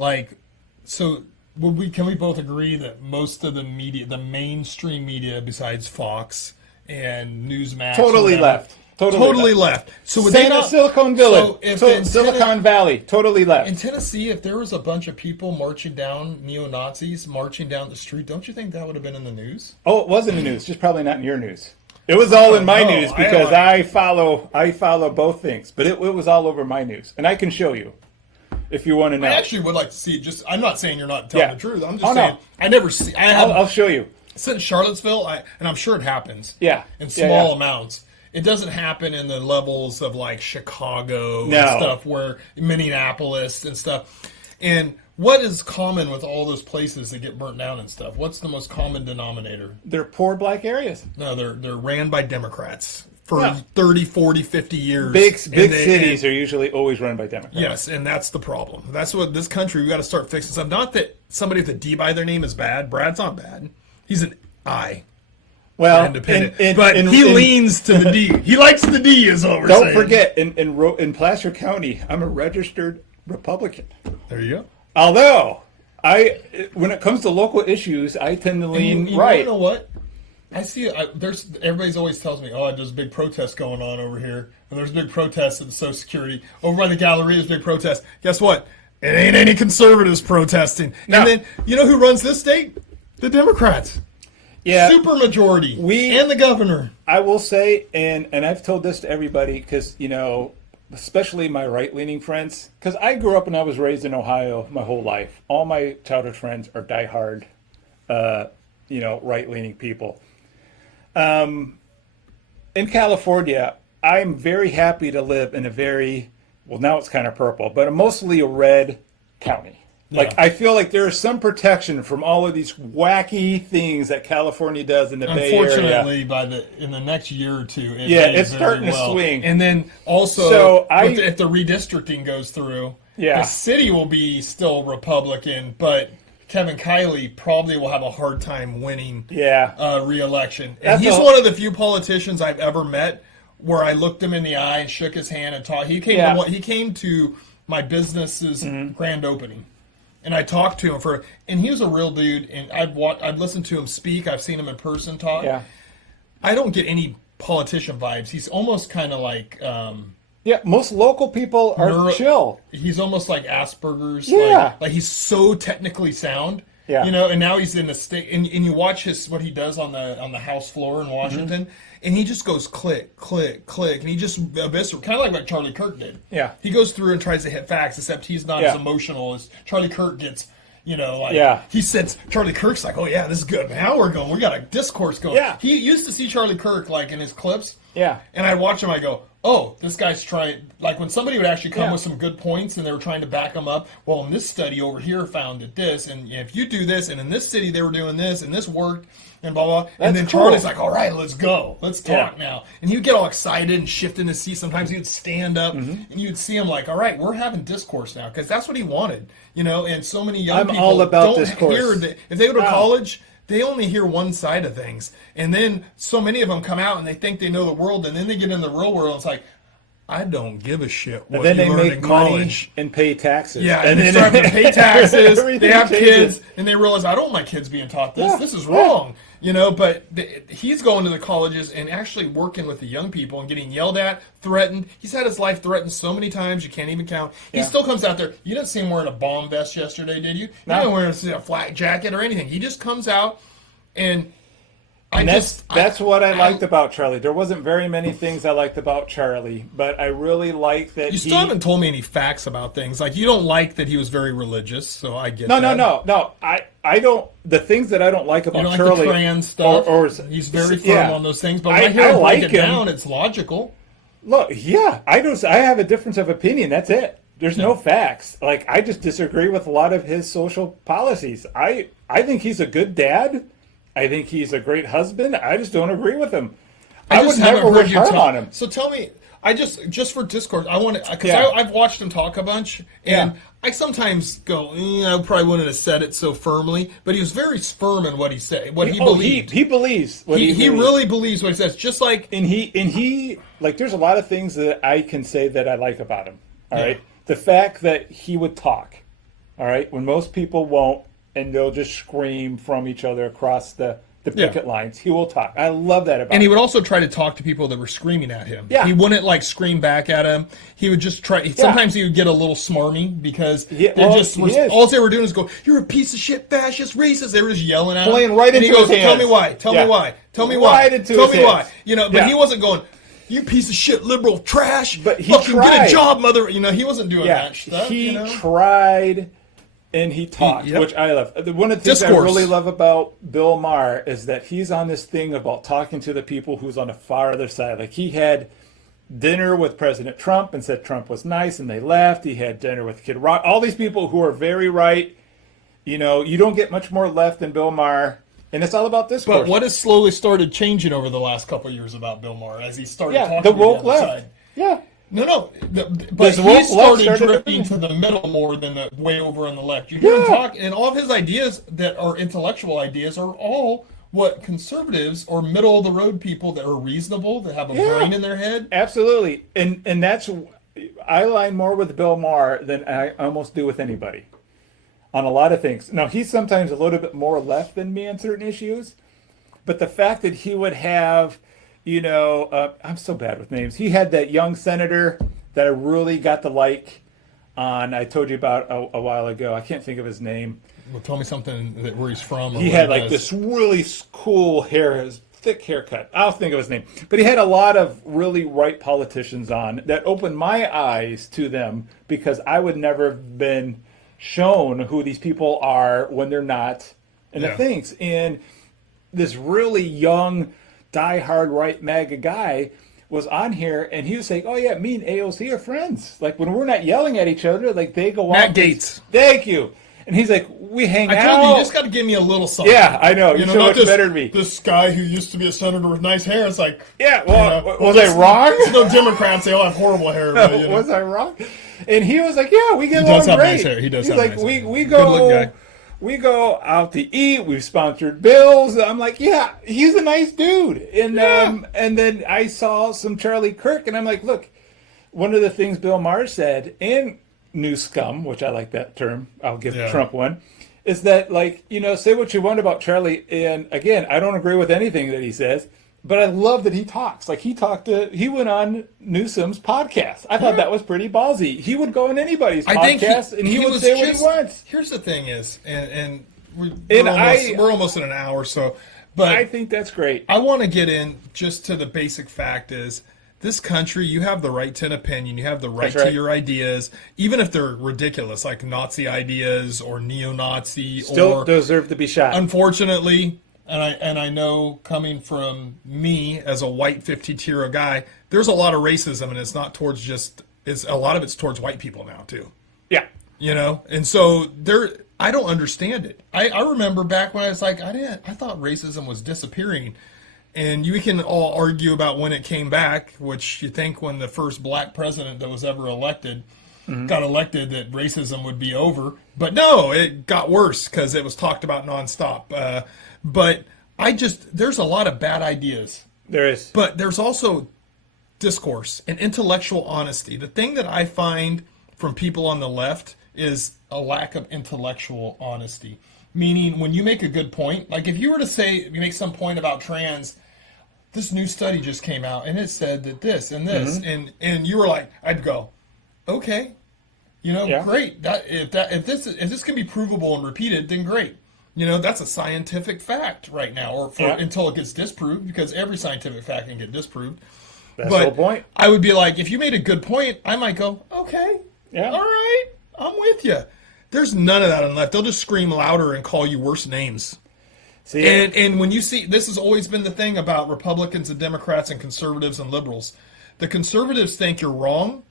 so can we both agree that most of the media, the mainstream media, besides Fox and Newsmax, totally left. Totally left. So would Silicon Village, Silicon Valley, totally left. In Tennessee, if there was a bunch of people marching down, neo-Nazis marching down the street, don't you think that would have been in the news? Oh, it was in the news, just probably not in your news. It was all in my news because I follow both things, but it was all over my news, and I can show you if you want to know. I actually would like to see. I'm not saying you're not telling the truth. I'm just saying I never see. I'll show you. Since Charlottesville, and I'm sure it happens. Yeah. In small amounts. it doesn't happen in the levels of like Chicago No. and stuff, where Minneapolis and stuff. And what is common with all those places that get burnt down and stuff? What's the most common denominator? They're poor black areas. No, they're ran by Democrats for Yeah. 30, 40, 50 years. Big And cities are usually always run by Democrats. Yes, and that's the problem. That's what this country, we got to start fixing stuff. Not that somebody with a D by their name is bad. Brad's not bad. He's an I. Well, Independent. But he leans to the D. He likes the D, is what we're Don't saying. forget, in Placer County, I'm a registered Republican. There you go. Although, when it comes to local issues, I tend to lean You right. You know what? I see. Everybody's always tells me, "Oh, there's a big protest going on over here, and there's a big protest at the Social Security over by the gallery. There's a big protest." Guess what? It ain't any conservatives protesting. No. And then you know who runs this state? The Democrats. Yeah, Super majority. And the governor. I will say, and I've told this to everybody, because, especially my right-leaning friends, because I grew up and I was raised in Ohio my whole life. All my childhood friends are diehard, right-leaning people. In California, I'm very happy to live in now it's kind of purple, but mostly a red county. Like, Yeah. I feel like there is some protection from all of these wacky things that California does in the Bay Area. Unfortunately, in the next year or two, it's starting to swing. And then also, So if the redistricting goes through, the city will be still Republican, but Kevin Kiley probably will have a hard time winning re-election. And he's one of the few politicians I've ever met where I looked him in the eye and shook his hand and talked. He came to my business's grand opening. And I talked to him and he was a real dude. And I've listened to him speak. I've seen him in person talk. Yeah. I don't get any politician vibes. He's almost kind of like. Most local people are chill. He's almost like Asperger's. Yeah. Like he's so technically sound. Yeah. And now he's in the state, and you watch what he does on the House floor in Washington, and he just goes click, click, click, and he just eviscerates, kind of like what Charlie Kirk did. Yeah. He goes through and tries to hit facts, except he's not as emotional as Charlie Kirk gets. He says, Charlie Kirk's like, oh yeah, this is good. Now we got a discourse going. Yeah. He used to see Charlie Kirk like in his clips. Yeah. And I'd watch him, I go, oh, this guy's trying, like when somebody would actually come with some good points and they were trying to back them up, well, in this study over here found that this, and if you do this, and in this city they were doing this, and this worked, and blah, blah. And then Charlie's like, all right, let's go. Let's talk now. And he would get all excited and shift in his seat. Sometimes he would stand up, and you'd see him like, all right, we're having discourse now, because that's what he wanted, and so many young people all about don't discourse. hear that. If they go to college, they only hear one side of things. And then so many of them come out and they think they know the world, and then they get in the real world and it's like, I don't give a shit what And then you they learn make in money college. and pay taxes. Yeah, and they start to pay taxes. They have changes. kids, and they realize, I don't want my kids being taught this. This is wrong. But he's going to the colleges and actually working with the young people and getting yelled at, threatened. He's had his life threatened so many times you can't even count. He still comes out there. You didn't see him wearing a bomb vest yesterday, did you? No. You didn't wear a flak jacket or anything. He just comes out and... That's what I liked about Charlie. There wasn't very many things I liked about Charlie, but I really like that You still haven't told me any facts about things. Like, you don't like that he was very religious, so I get that. No. I don't. The things that I don't like about You don't Charlie, like the trans stuff. He's very firm on those things, but when I hear him break it down, it's logical. Look, I have a difference of opinion. That's it. There's no facts. Like, I just disagree with a lot of his social policies. I think he's a good dad. I think he's a great husband. I just don't agree with him. I would never wish harm on him. So tell me, I just for discourse, I want to, because I've watched him talk a bunch, and I sometimes go, I probably wouldn't have said it so firmly, but he was very firm in what he said, what he believed. He believes what he believes. Really believes what he says, just like... And he, like, there's a lot of things that I can say that I like about him, all right? The fact that he would talk, all right, when most people won't, and they'll just scream from each other across the picket lines. He will talk. I love that about him. And he would also try to talk to people that were screaming at him. Yeah. He wouldn't, like, scream back at him. He would just try... Sometimes he would get a little smarmy because all they were doing is go, you're a piece of shit, fascist, racist. They were just yelling at him. Playing right into his hands. Tell me why. Tell me why. Tell me why. Right into Tell his me hands. why. But he wasn't going... You piece of shit, liberal trash. But he fucking tried. Get a job, mother. He wasn't doing that stuff. He tried And he talked, Yep. which I love. One of the things Discourse. I really love about Bill Maher is that he's on this thing about talking to the people who's on the far other side. Like he had dinner with President Trump and said Trump was nice and they left. He had dinner with Kid Rock. All these people who are very right. You know, you don't get much more left than Bill Maher. And it's all about discourse. But what has slowly started changing over the last couple of years about Bill Maher as he started talking the to woke the other left. side? Yeah. No. But This he woke left started started drifting to the middle more than the way over on the left. You hear him talk, and all of his ideas that are intellectual ideas are all what conservatives or middle of the road people that are reasonable, that have a brain in their head. Absolutely. And that's, I align more with Bill Maher than I almost do with anybody on a lot of things. Now, he's sometimes a little bit more left than me on certain issues, but the fact that he would have, you know, I'm so bad with names. He had that young senator that I really got to like on, I told you about a while ago. I can't think of his name. Well, tell me something that where he's from. Or He what had like does. this really cool hair, his thick haircut. I'll think of his name. But he had a lot of really right politicians on that opened my eyes to them because I would never have been shown who these people are when they're not in the things. And this really young, diehard right MAGA guy was on here, and he was saying, "Oh yeah, me and AOC are friends. Like when we're not yelling at each other, like they go on." Matt Gaetz. Thank you. And he's like, "We hang I out." told you, you just got to give me a little something. Yeah, I know. You're so not much better than me. This guy who used to be a senator with nice hair, it's like, Yeah, well, you know, was I wrong? No Democrats, they all have horrible hair. But, you know. Was I wrong? And he was like, "Yeah, we get He does along have great." nice hair. He does He's have like, nice hair. we Good-looking go, guy. we go out to eat. We've sponsored bills. I'm like, yeah, he's a nice dude. And and then I saw some Charlie Kirk, and I'm like, look, one of the things Bill Maher said, and New Scum, which I like that term. I'll give Trump one. Is that, like, you know, say what you want about Charlie, and again, I don't agree with anything that he says, but I love that he talks. Like, he went on Newsom's podcast. I thought that was pretty ballsy. He would go on anybody's podcast, and he would was say what he wants. Here's the thing is, and we're almost in an hour, so, but I think that's great. I want to get in just to the basic fact is, this country, you have the right to an opinion. You have the right to your ideas, even if they're ridiculous, like Nazi ideas or neo-Nazi. Still deserve to be shot. Unfortunately, and I know coming from me as a white 50-tier guy, there's a lot of racism, and it's not towards a lot of it's towards white people now too. Yeah. You know, and so I don't understand it. I remember back when I was like, I thought racism was disappearing. And you can all argue about when it came back, which you think when the first black president that was ever elected got elected that racism would be over. But no, it got worse because it was talked about nonstop. But there's a lot of bad ideas. There is. But there's also discourse and intellectual honesty. The thing that I find from people on the left is a lack of intellectual honesty. Meaning, when you make a good point, like if you were to say, you make some point about trans, this new study just came out and it said that this and this, and you were like, I'd go, okay, you know, great. If this can be provable and repeated, then great. You know, that's a scientific fact right now, or until it gets disproved, because every scientific fact can get disproved. That's the whole point. I would be like, if you made a good point, I might go, okay, all right, I'm with you. There's none of that on the left. They'll just scream louder and call you worse names. See, and when you see, this has always been the thing about Republicans and Democrats and conservatives and liberals. The conservatives think you're wrong.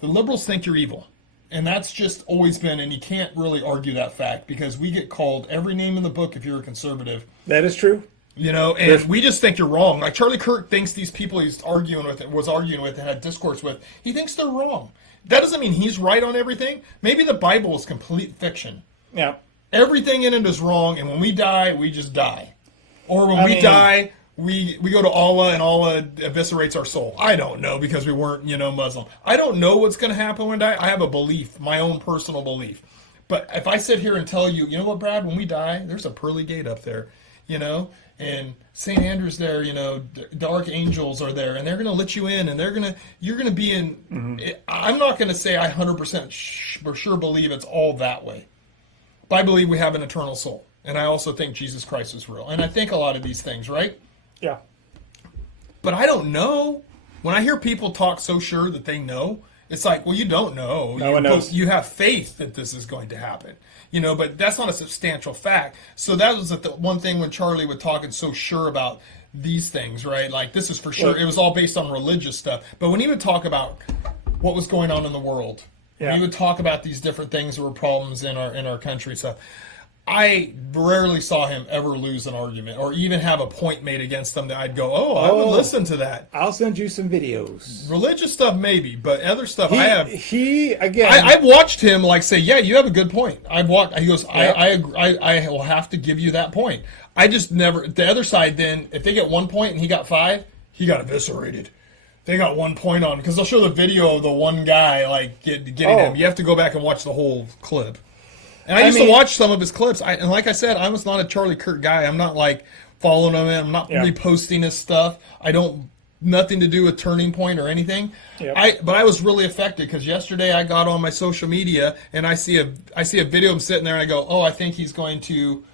The liberals think you're evil. And that's just always been, and you can't really argue that fact because we get called every name in the book if you're a conservative. That is true. You know, and we just think you're wrong. Like Charlie Kirk thinks these people was arguing with and had discourse with, he thinks they're wrong. That doesn't mean he's right on everything. Maybe the Bible is complete fiction. Yeah. Everything in it is wrong, and when we die, we just die. Or when we die, we go to Allah, and Allah eviscerates our soul. I don't know, because we weren't, Muslim. I don't know what's going to happen when I die. I have a belief, my own personal belief. But if I sit here and tell you, you know what, Brad, when we die, there's a pearly gate up there, and St. Andrew's there, the archangels are there, and they're going to let you in, and you're going to be in. Mm-hmm. I'm not going to say I 100% for sure believe it's all that way. But I believe we have an eternal soul. And I also think Jesus Christ is real. And I think a lot of these things, right? Yeah. But I don't know. When I hear people talk so sure that they know, It's like, well, you don't know. No one knows. You have faith that this is going to happen, but that's not a substantial fact. So that was the one thing when Charlie would talk and so sure about these things, right? Like, this is for sure. Well, it was all based on religious stuff. But when he would talk about what was going on in the world, when he would talk about these different things that were problems in our country, stuff, I rarely saw him ever lose an argument or even have a point made against them that I'd go, I would listen to that. I'll send you some videos. Religious stuff, maybe, but other stuff, I've watched him say, yeah, you have a good point. He goes, I will have to give you that point. I just never, the other side then, if they get 1 point and he got 5, he got eviscerated. They got 1 point on, because they'll show the video of the one guy, getting him. You have to go back and watch the whole clip. And I used to watch some of his clips. And like I said, I was not a Charlie Kirk guy. I'm not following him. I'm not reposting his stuff. Nothing to do with Turning Point or anything. Yep. But I was really affected because yesterday I got on my social media and I see a video of him sitting there and I go, I think he's going to,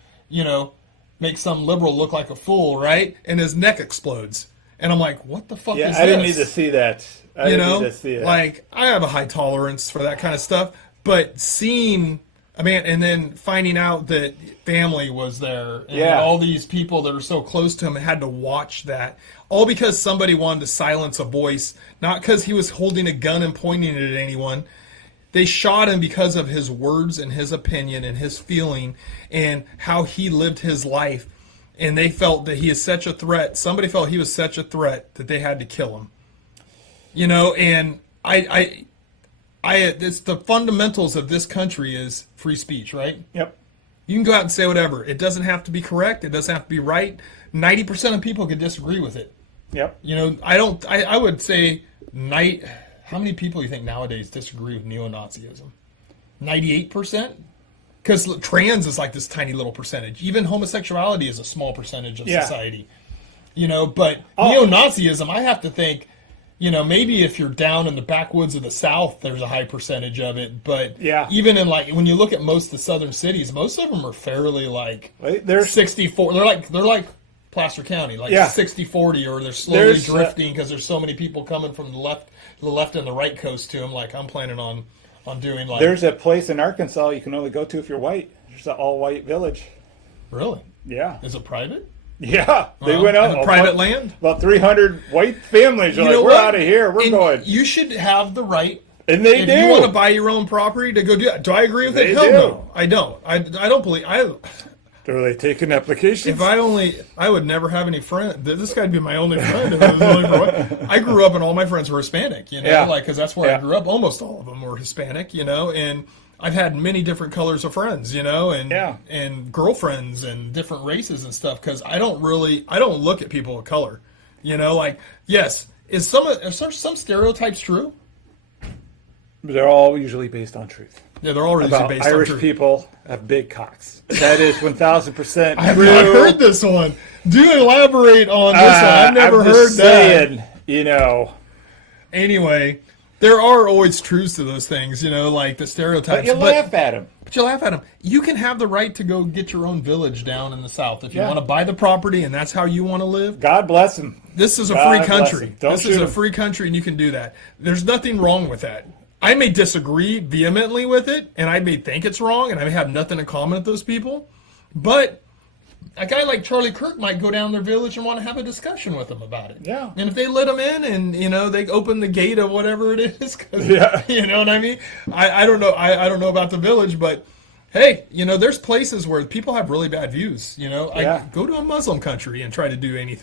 make some liberal look like a fool, right? And his neck explodes. And I'm like, what the fuck is this? I didn't need to see that. I have a high tolerance for that kind of stuff. But seeing... and then finding out that family was there and all these people that are so close to him had to watch that, all because somebody wanted to silence a voice, not because he was holding a gun and pointing it at anyone. They shot him because of his words and his opinion and his feeling and how he lived his life. And they felt that he is such a threat. Somebody felt he was such a threat that they had to kill him. And it's the fundamentals of this country is free speech, right? Yep. You can go out and say whatever. It doesn't have to be correct. It doesn't have to be right. 90% of people could disagree with it. Yep. I would say, how many people do you think nowadays disagree with neo-Nazism? 98%? Because trans is like this tiny little percentage. Even homosexuality is a small percentage of society. But neo-Nazism, I have to think, maybe if you're down in the backwoods of the South, there's a high percentage of it. But even in when you look at most of the southern cities, most of them are fairly they're 64. They're like Placer County, 60-40, or they're slowly drifting because there's so many people coming from the left and the right coast to them. I'm planning on doing There's a place in Arkansas you can only go to if you're white. There's an all-white village. Really? Yeah. Is it private? Yeah, they went out private land. About 300 white families are we're out of here. We're going. You should have the right. And they if do. You want to buy your own property to go do that. Do I agree with it? Hell no, I don't. I don't believe. Do they take an application? I would never have any friends. This guy'd be my only friend. If I was only for I grew up and all my friends were Hispanic. Because that's where I grew up. Almost all of them were Hispanic. And I've had many different colors of friends, and girlfriends and different races and stuff. Because I don't look at people of color, yes, are some stereotypes true? They're all usually based on truth. Yeah, they're all usually based on truth. Irish people have big cocks. That is 1,000% I have not heard this one. Do elaborate on this one. I've never heard that. Anyway. There are always truths to those things, the stereotypes. But you laugh at them. But you laugh at them. You can have the right to go get your own village down in the South. If you want to buy the property and that's how you want to live. God bless them. This is a free country. This is a free country and you can do that. There's nothing wrong with that. I may disagree vehemently with it and I may think it's wrong and I may have nothing in common with those people. But a guy like Charlie Kirk might go down their village and want to have a discussion with them about it. Yeah. And if they let them in and, they open the gate of whatever it is, you know what I mean? I don't know. I don't know about the village, but hey, there's places where people have really bad views, I go to a Muslim country and try to do any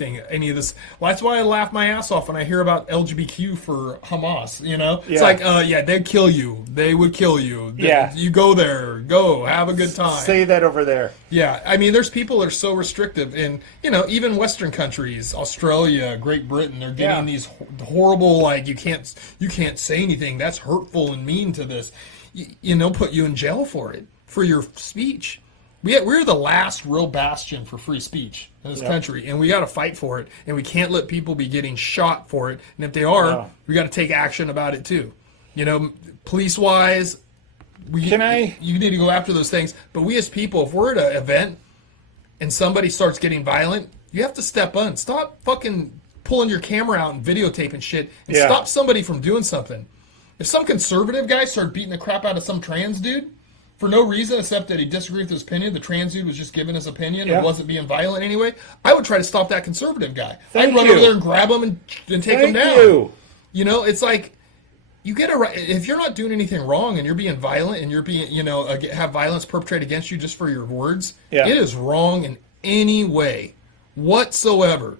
of this. Well, that's why I laugh my ass off when I hear about LGBTQ for Hamas, It's they'd kill you. They would kill you. You go there, have a good time. Say that over there. Yeah, there's people that are so restrictive, and even Western countries, Australia, Great Britain, they're getting these horrible you can't say anything. That's hurtful and mean to this. They'll put you in jail for it, for your speech. We're the last real bastion for free speech in this country, and we got to fight for it. And we can't let people be getting shot for it. And if they are, we got to take action about it too. Police wise. You need to go after those things. But we as people, if we're at an event and somebody starts getting violent, you have to step in. Stop fucking pulling your camera out and videotaping shit and stop somebody from doing something. If some conservative guy started beating the crap out of some trans dude for no reason except that he disagreed with his opinion, the trans dude was just giving his opinion and wasn't being violent anyway, I would try to stop that conservative guy. I'd run over there and grab him and take him down. You know, it's like, you get a right. If you're not doing anything wrong and you're being violent and you're being, have violence perpetrated against you just for your words, it is wrong in any way whatsoever.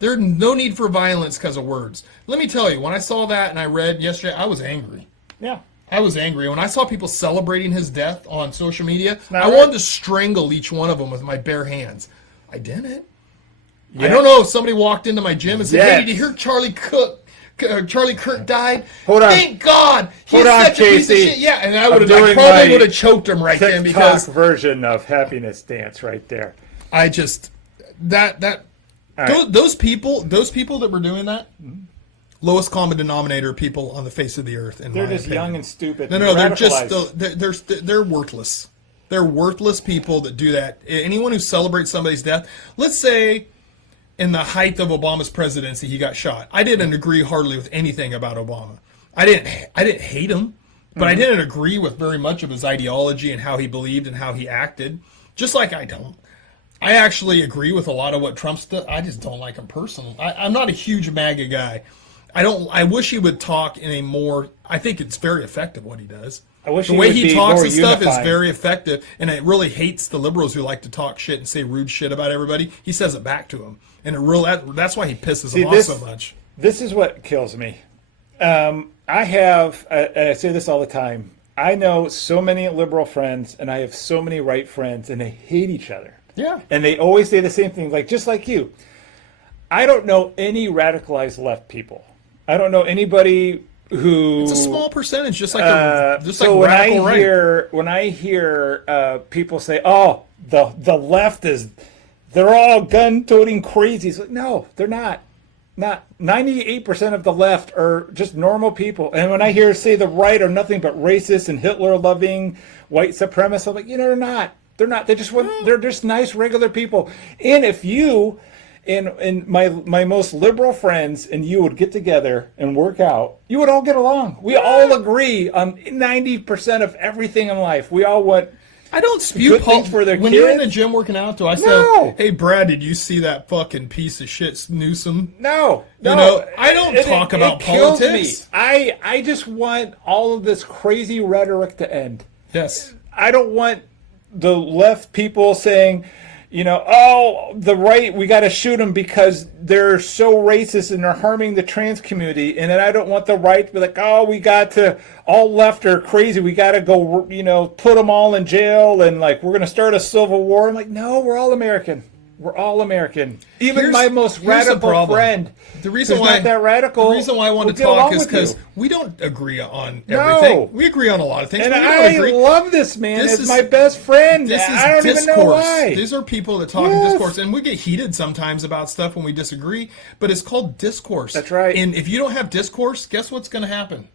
There's no need for violence because of words. Let me tell you, when I saw that and I read yesterday, I was angry. Yeah. I was angry. When I saw people celebrating his death on social media, I wanted to strangle each one of them with my bare hands. I didn't. I don't know if somebody walked into my gym and said, hey, did you hear Charlie Kirk died? Hold on. Thank God. Hold on, Casey. Yeah, and I probably would have choked him right then because version of happiness dance right there. I just those people that were doing that, lowest common denominator people on the face of the earth. They're just young and stupid. No, they're worthless. They're worthless people that do that. Anyone who celebrates somebody's death, let's say in the height of Obama's presidency, he got shot. I didn't agree hardly with anything about Obama. I didn't hate him, but I didn't agree with very much of his ideology and how he believed and how he acted. Just like I don't. I actually agree with a lot of what Trump's done. I just don't like him personally. I'm not a huge MAGA guy. I wish he would talk in a more. I think it's very effective what he does. I wish the way he talks and stuff is very effective, and it really hates the liberals who like to talk shit and say rude shit about everybody. He says it back to them, and that's why he pisses them off so much. This is what kills me. I say this all the time. I know so many liberal friends, and I have so many right friends, and they hate each other. Yeah, and they always say the same thing, just like you. I don't know any radicalized left people. I don't know anybody who. It's a small percentage, just like radical right. When I hear people say, "Oh, the left they're all gun-toting crazies," no, they're not. Not 98% of the left are just normal people. And when I hear say the right are nothing but racist and Hitler-loving white supremacists, I'm like, they're not. They're not. They're just nice, regular people. And if you and my most liberal friends and you would get together and work out, you would all get along. We all agree on 90% of everything in life. We all want. I don't spew things for their when kids. You're in the gym working out, do I say, hey, Brad, did you see that fucking piece of shit Newsom? No. I don't talk about politics. I just want all of this crazy rhetoric to end. Yes. I don't want the left people saying, the right, we got to shoot them because they're so racist and they're harming the trans community. And then I don't want the right to be like, all left are crazy. We got to go, put them all in jail and we're going to start a civil war. I'm like, no, we're all American. We're all American. Even my most radical friend. The reason why not that radical. The reason why I want to talk is because we don't agree on everything. No. We agree on a lot of things. And I love this man as my best friend. I don't even know why. These are people that talk in discourse, and we get heated sometimes about stuff when we disagree. But it's called discourse. That's right. And if you don't have discourse, guess what's going to happen?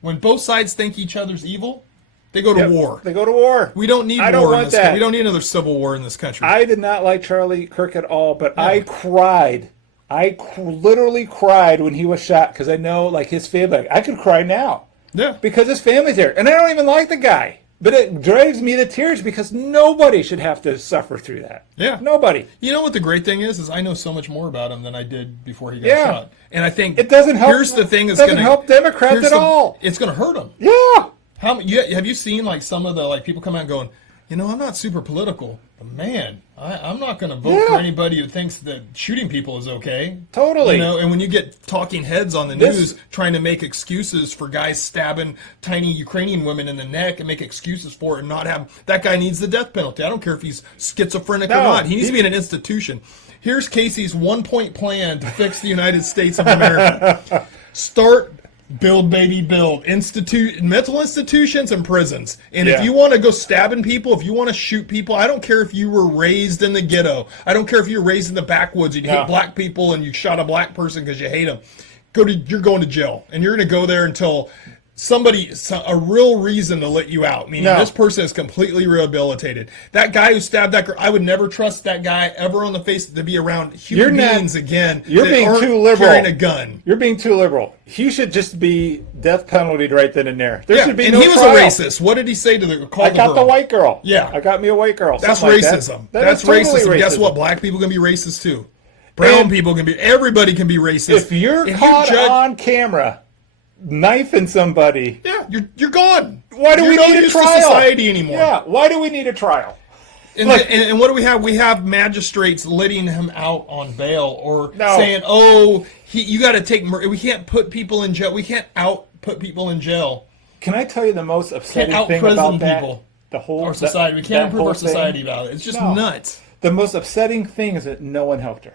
When both sides think each other's evil, they go to war. They go to war. We don't need war in this country. We don't need another civil war in this country. I did not like Charlie Kirk at all, but I cried. I literally cried when he was shot because I know, his family. I could cry now. Yeah. Because his family's there. And I don't even like the guy. But it drives me to tears because nobody should have to suffer through that. Yeah. Nobody. You know what the great thing is I know so much more about him than I did before he got shot. And I think it doesn't help. Here's the thing: it doesn't help Democrats at all. It's going to hurt them. Yeah. Have you seen some of the people come out and going, I'm not super political, but man, I'm not going to vote for anybody who thinks that shooting people is okay. Totally. And when you get talking heads on the news trying to make excuses for guys stabbing tiny Ukrainian women in the neck and make excuses for it and not have that guy needs the death penalty. I don't care if he's schizophrenic or not. He needs to be in an institution. Here's Casey's 1-point plan to fix the United States of America. Start. Build, baby, build. Mental institutions and prisons. And if you want to go stabbing people, if you want to shoot people, I don't care if you were raised in the ghetto. I don't care if you were raised in the backwoods and you hate black people and you shot a black person because you hate them. You're going to jail. And you're going to go there until a real reason to let you out. Meaning this person is completely rehabilitated. That guy who stabbed that girl, I would never trust that guy ever on the face to be around human beings again. You're being too liberal. Carrying a gun. You're being too liberal. He should just be death penalty right then and there. There should be no he was trial. a racist. What did he say to the? I got the white girl. Yeah, I got me a white girl. That's Something racism. Like That's totally racism. Guess what? Black people can be racist too. Brown people can be. Everybody can be racist. If you're caught on camera knifing somebody, you're gone. Why do we need a trial? Society anymore? Yeah. Why do we need a trial? And, and what do we have? We have magistrates letting him out on bail, or saying, "Oh, you got to take. We can't put people in jail. We can't put people in jail." Can I tell you the most upsetting can't thing about that? People. The whole our society. We can't improve our society about it. It's just nuts. The most upsetting thing is that no one helped her.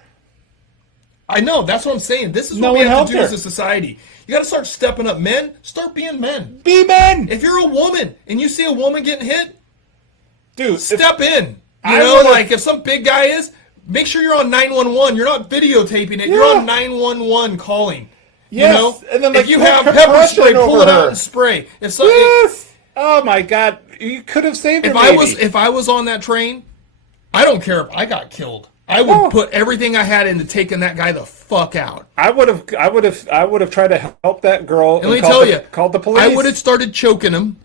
I know. That's what I'm saying. This is what we have to do as a society. You got to start stepping up. Men, start being men. Be men. If you're a woman and you see a woman getting hit, dude, step in. You know, like if some big guy is, make sure you're on 911. You're not videotaping it. You're on 911 calling. Yes. You know, and then, if you have pepper spray, pull it out and spray. If so, oh my God, you could have saved her. If I was on that train, I don't care if I got killed. I would put everything I had into taking that guy the fuck out. I would have tried to help that girl. And let me tell you, called the police. I would have started choking him.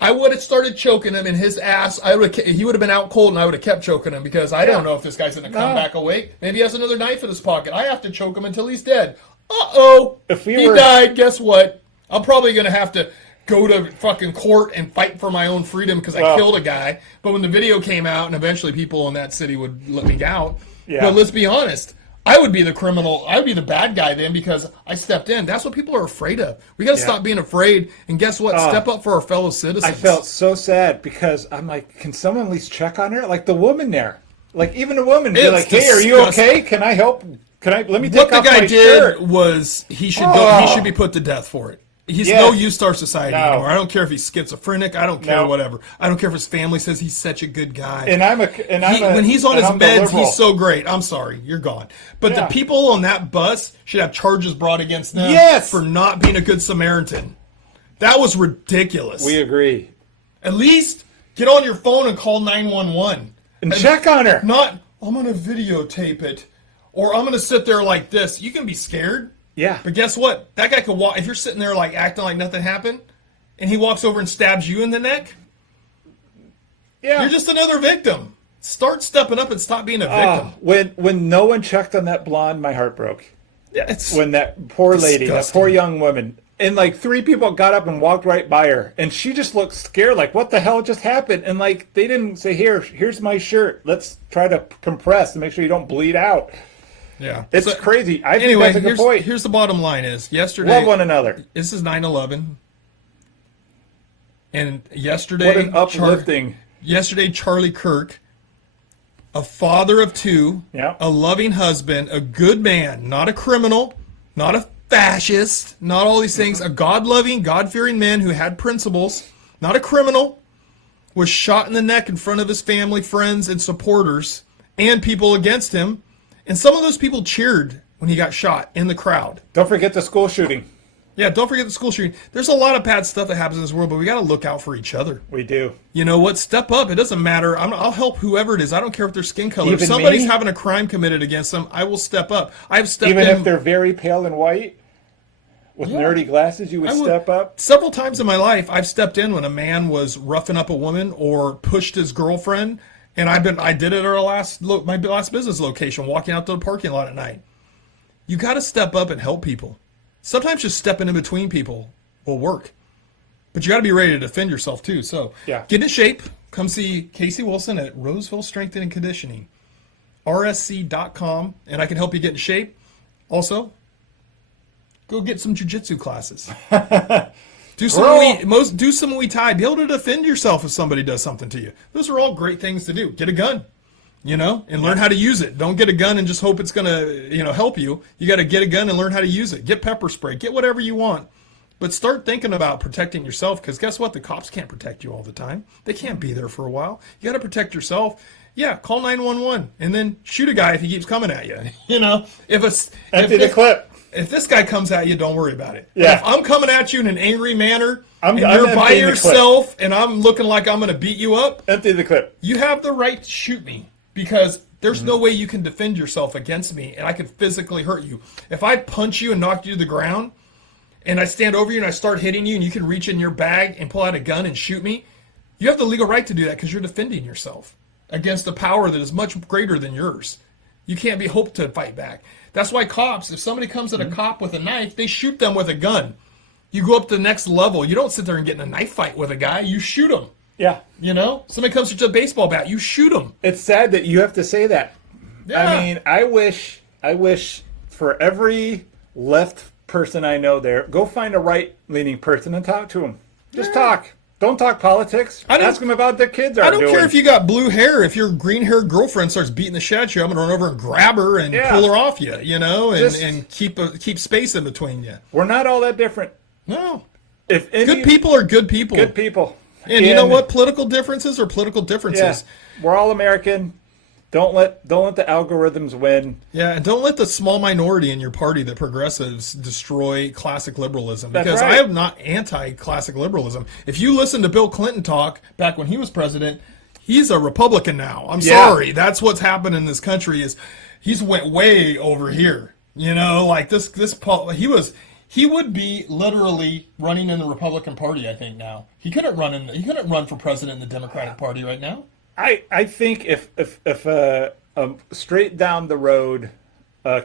In his ass. He would have been out cold, and I would have kept choking him because I don't know if this guy's going to come back awake. Maybe he has another knife in his pocket. I have to choke him until he's dead. He died. Guess what? I'm probably going to have to go to fucking court and fight for my own freedom because I killed a guy. But when the video came out, and eventually people in that city would let me out. Yeah. But let's be honest. I would be the criminal. I would be the bad guy then because I stepped in. That's what people are afraid of. We got to stop being afraid. And guess what? Step up for our fellow citizens. I felt so sad because I'm like, can someone at least check on her? Like the woman there. Like even a woman be like, hey, are you okay? Can I help? Let me take off my shirt. What the guy did was he should be put to death for it. He's no use to our society anymore. I don't care if he's schizophrenic. I don't care whatever. I don't care if his family says he's such a good guy. When he's on his meds, he's so great. I'm sorry, you're gone. But the people on that bus should have charges brought against them for not being a good Samaritan. That was ridiculous. We agree. At least get on your phone and call 911 and check on her. Not I'm going to videotape it or I'm going to sit there like this. You can be scared. Yeah. But guess what? That guy could walk. If you're sitting there like acting like nothing happened, and he walks over and stabs you in the neck, you're just another victim. Start stepping up and stop being a victim. When no one checked on that blonde, my heart broke. Yeah, when that poor lady, that poor young woman, and like 3 people got up and walked right by her, and she just looked scared, like what the hell just happened? And like they didn't say, here's my shirt. Let's try to compress and make sure you don't bleed out. Yeah. It's crazy. I think that's a good point. Here's the bottom line is, yesterday... Love one another. This is 9/11. And yesterday... What an uplifting... Yesterday, Charlie Kirk, a father of 2, a loving husband, a good man, not a criminal, not a fascist, not all these things, a God-loving, God-fearing man who had principles, not a criminal, was shot in the neck in front of his family, friends, and supporters, and people against him. And some of those people cheered when he got shot in the crowd. Don't forget the school shooting. Yeah, don't forget the school shooting. There's a lot of bad stuff that happens in this world, but we got to look out for each other. We do. You know what? Step up. It doesn't matter. I'll help whoever it is. I don't care if their skin color. If somebody's having a crime committed against them, I will step up. I've stepped in. Even if they're very pale and white? With nerdy glasses, you would step up? Several times in my life, I've stepped in when a man was roughing up a woman or pushed his girlfriend. And I did it at my last business location, walking out to the parking lot at night. You got to step up and help people. Sometimes just stepping in between people will work. But you got to be ready to defend yourself too. So get in shape. Come see Casey Wilson at Roseville Strength and Conditioning. RSC.com. And I can help you get in shape. Also, go get some jiu-jitsu classes. Do some Muay Thai. Be able to defend yourself if somebody does something to you. Those are all great things to do. Get a gun, and learn how to use it. Don't get a gun and just hope it's going to, help you. You got to get a gun and learn how to use it. Get pepper spray. Get whatever you want. But start thinking about protecting yourself because guess what? The cops can't protect you all the time. They can't be there for a while. You got to protect yourself. Yeah, call 911 and then shoot a guy if he keeps coming at you. Empty the clip. If this guy comes at you, don't worry about it. Yeah. If I'm coming at you in an angry manner, I'm you're by emptying the clip. yourself, and I'm looking like I'm going to beat you up, Empty the clip. you have the right to shoot me because there's no way you can defend yourself against me, and I could physically hurt you. If I punch you and knock you to the ground, and I stand over you and I start hitting you, and you can reach in your bag and pull out a gun and shoot me, you have the legal right to do that because you're defending yourself against a power that is much greater than yours. You can't be hoped to fight back. That's why cops, if somebody comes at a cop with a knife, they shoot them with a gun. You go up to the next level. You don't sit there and get in a knife fight with a guy. You shoot him. Yeah. You know? Somebody comes with a baseball bat. You shoot him. It's sad that you have to say that. Yeah. I mean, I wish for every left person I know there, go find a right-leaning person and talk to them. Just talk. Don't talk politics. Ask them about their kids are doing. I don't care if you got blue hair. If your green-haired girlfriend starts beating the shit out of you, I'm going to run over and grab her and pull her off you, you know, and keep space in between you. We're not all that different. No. Good people are good people. Good people. And you know what? Political differences are political differences. Yeah. We're all American. Don't let the algorithms win. Yeah, and don't let the small minority in your party, the progressives, destroy classic liberalism. That's Because right. I am not anti-classic liberalism. If you listen to Bill Clinton talk back when he was president, he's a Republican now. I'm sorry. That's what's happened in this country is he's went way over here. You know, like he would be literally running in the Republican Party, I think now. He couldn't run for president in the Democratic Party right now. I think if a straight down the road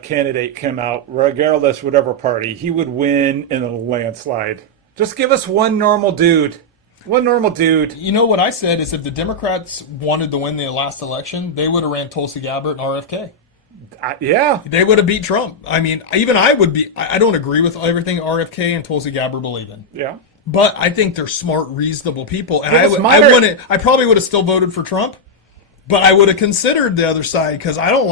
candidate came out, regardless whatever party, he would win in a landslide. Just give us one normal dude. One normal dude. You know what I said is if the Democrats wanted to win the last election, they would have ran Tulsi Gabbard and RFK. Yeah. They would have beat Trump. I mean, even I would be. I don't agree with everything RFK and Tulsi Gabbard believe in. Yeah. But I think they're smart, reasonable people, and I probably would have still voted for Trump, but I would have considered the other side because I don't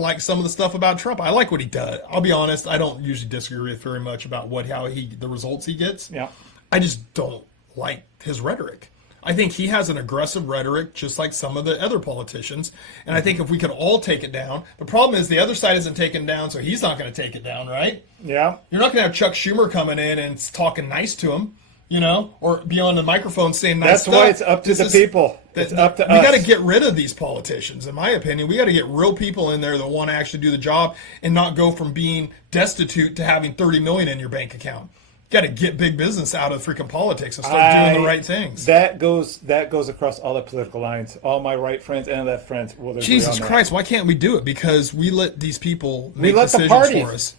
like some of the stuff about Trump. I like what he does. I'll be honest. I don't usually disagree with very much about the results he gets. Yeah. I just don't like his rhetoric. I think he has an aggressive rhetoric, just like some of the other politicians. And I think if we could all take it down, the problem is the other side isn't taken down, so he's not going to take it down, right? Yeah. You're not going to have Chuck Schumer coming in and talking nice to him, you know, or be on the microphone saying nice stuff. That's why it's up to the people. It's up to us. We got to get rid of these politicians, in my opinion. We got to get real people in there that want to actually do the job and not go from being destitute to having $30 million in your bank account. Got to get big business out of freaking politics and start doing the right things. That goes across all the political lines. All my right friends and left friends will agree Jesus on that. Christ, why can't we do it? Because we let these people make let the decisions parties. for us.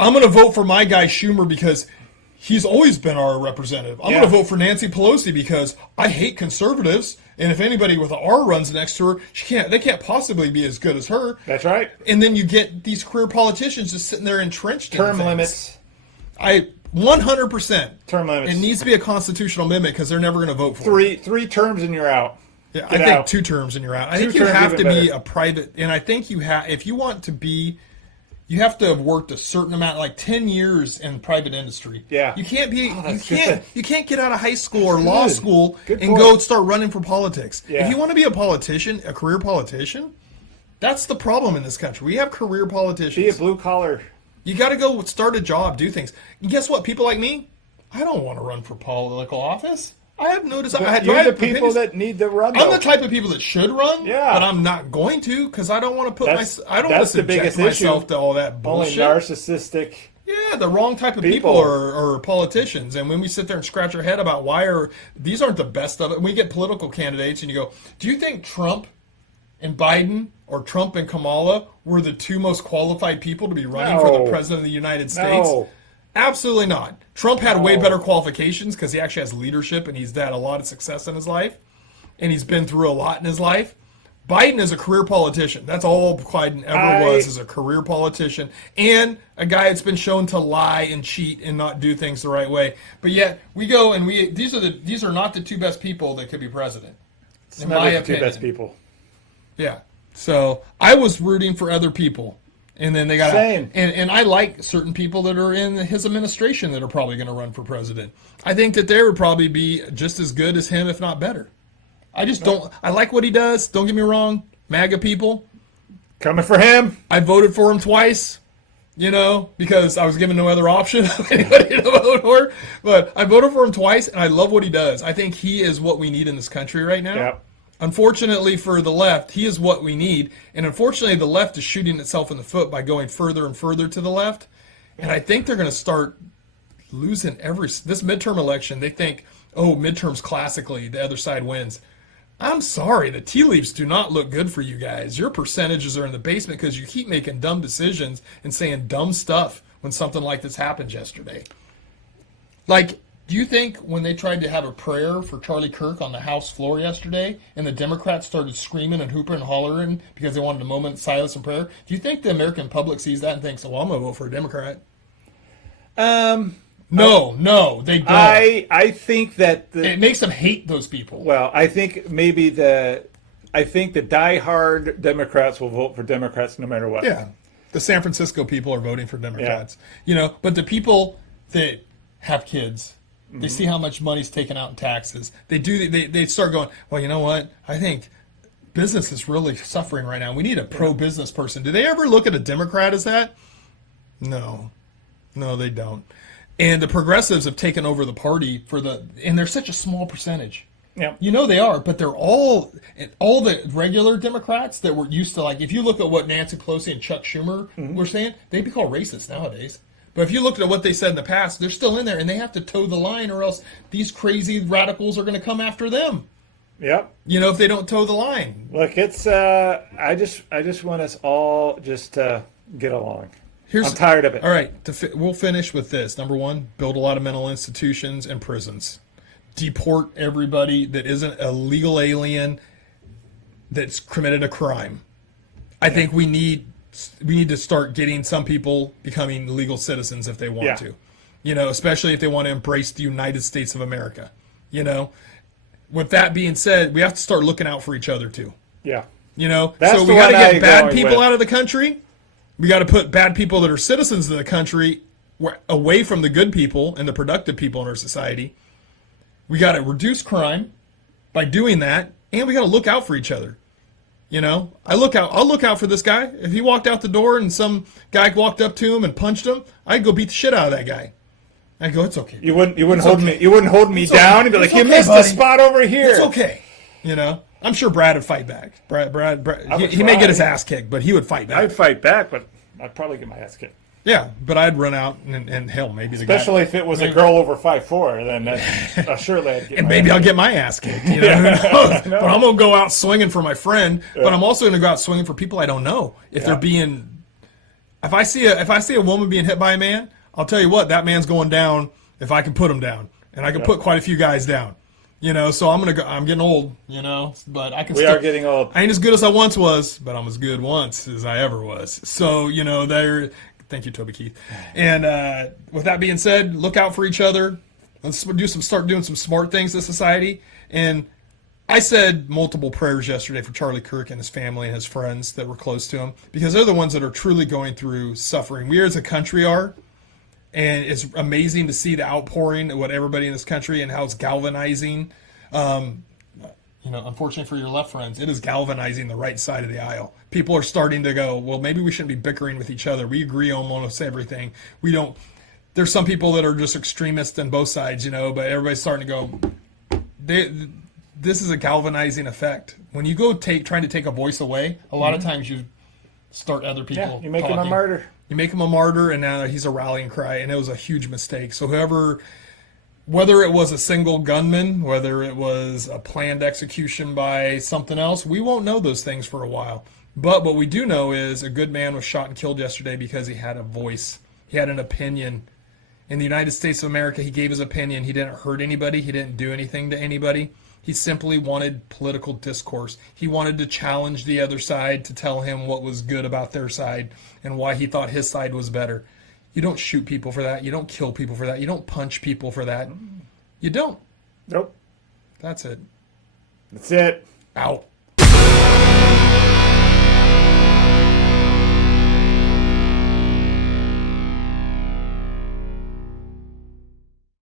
I'm going to vote for my guy Schumer because he's always been our representative. I'm going to vote for Nancy Pelosi because I hate conservatives. And if anybody with an R runs next to her, they can't possibly be as good as her. That's right. And then you get these career politicians just sitting there entrenched in Term things. limits. 100%. Term limits. It needs to be a constitutional amendment because they're never going to vote for it. Three terms and you're out. Yeah, Get I think out. 2 terms and you're out. I Two think you terms have to even be better. a private, and I think if you want to be, you have to have worked a certain amount, like 10 years in private industry. Yeah. You can't be, that's you can't get out of high school or law good. school Good and point. go start running for politics. Yeah. If you want to be a politician, a career politician, that's the problem in this country. We have career politicians. Be a blue collar. You got to go start a job, do things. And guess what? People like me, I don't want to run for political office. I have no desire. You're the people that need to run. I'm though. the type of people that should run, Yeah. but I'm not going to because I don't want to put I don't want to that's the subject biggest myself issue. to all that Only bullshit. narcissistic. Yeah, the wrong type of people are politicians. And when we sit there and scratch our head about these aren't the best of it, we get political candidates and you go, do you think Trump and Biden or Trump and Kamala were the 2 most qualified people to be running for the president of the United States? No. Absolutely not. Trump had way better qualifications because he actually has leadership and he's had a lot of success in his life. And he's been through a lot in his life. Biden is a career politician. That's all Biden ever was, is a career politician. And a guy that's been shown to lie and cheat and not do things the right way. But yet, we go and these are not the 2 best people that could be president. It's in never my the 2 opinion. best people. Yeah. So I was rooting for other people. And then they got Same. And I like certain people that are in his administration that are probably going to run for president. I think that they would probably be just as good as him, if not better. I just don't. I like what he does. Don't get me wrong. MAGA people. Coming for him. I voted for him twice. because I was given no other option of anybody to vote for. But I voted for him twice, and I love what he does. I think he is what we need in this country right now. Yep. Unfortunately for the left, he is what we need. And unfortunately, the left is shooting itself in the foot by going further and further to the left. And I think they're going to start losing this midterm election. They think, midterms classically, the other side wins. I'm sorry, the tea leaves do not look good for you guys. Your percentages are in the basement because you keep making dumb decisions and saying dumb stuff when something like this happened yesterday. Like, do you think when they tried to have a prayer for Charlie Kirk on the House floor yesterday and the Democrats started screaming and hooping and hollering because they wanted a moment of silence and prayer, do you think the American public sees that and thinks, I'm going to vote for a Democrat? No, they don't. I think that it makes them hate those people. Well, I think the diehard Democrats will vote for Democrats no matter what. Yeah, the San Francisco people are voting for Democrats. Yeah. But the people that have kids, they see how much money's taken out in taxes. They start going, well, you know what? I think business is really suffering right now. We need a pro-business person. Do they ever look at a Democrat as that? No, they don't. And the progressives have taken over the party and they're such a small percentage. Yeah. They are, but they're all the regular Democrats that were used to, like, if you look at what Nancy Pelosi and Chuck Schumer were saying, they'd be called racist nowadays. But if you looked at what they said in the past, they're still in there, and they have to toe the line, or else these crazy radicals are going to come after them. Yep. If they don't toe the line. Look, it's I just want us all just to get along. I'm tired of it. All right, we'll finish with this. Number one, build a lot of mental institutions and prisons. Deport everybody that isn't a legal alien that's committed a crime. I think we need to start getting some people becoming legal citizens if they want to. Especially if they want to embrace the United States of America. With that being said, we have to start looking out for each other too. Yeah. So we got to get bad people out of the country. We got to put bad people that are citizens of the country away from the good people and the productive people in our society. We got to reduce crime by doing that, and we got to look out for each other. I'll look out for this guy. If he walked out the door and some guy walked up to him and punched him, I'd go beat the shit out of that guy. I'd go, it's okay. You wouldn't hold me down and be like, you missed the spot over here. It's okay. I'm sure Brad would fight back. Brad he may get his ass kicked, but he would fight back. I'd fight back, but I'd probably get my ass kicked. Yeah, but I'd run out and hell, maybe the especially if it was a girl over 5'4", then surely I'd get and maybe I'll get my ass kicked. Who knows? But I'm gonna go out swinging for my friend. Yeah. But I'm also gonna go out swinging for people I don't know. If they're being, if I see a woman being hit by a man, I'll tell you what, that man's going down if I can put him down, and I can put quite a few guys down. So I'm gonna go. I'm getting old, but I can. We are getting old. I ain't as good as I once was, but I'm as good once as I ever was. So Thank you, Toby Keith. And with that being said, look out for each other. Let's start doing some smart things in society. And I said multiple prayers yesterday for Charlie Kirk and his family and his friends that were close to him, because they're the ones that are truly going through suffering. We as a country are. And it's amazing to see the outpouring of what everybody in this country and how it's galvanizing. Unfortunately for your left friends, it is galvanizing the right side of the aisle. People are starting to go, well, maybe we shouldn't be bickering with each other. We agree on almost everything. We don't. There's some people that are just extremists on both sides, but everybody's starting to go, this is a galvanizing effect. When you go trying to take a voice away, a lot of times you start other people talking. You make him a martyr. You make him a martyr, and now he's a rallying cry, and it was a huge mistake. So whether it was a single gunman, whether it was a planned execution by something else, we won't know those things for a while. But what we do know is a good man was shot and killed yesterday because he had a voice. He had an opinion. In the United States of America, he gave his opinion. He didn't hurt anybody. He didn't do anything to anybody. He simply wanted political discourse. He wanted to challenge the other side to tell him what was good about their side and why he thought his side was better. You don't shoot people for that. You don't kill people for that. You don't punch people for that. You don't. Nope. That's it. That's it. Out.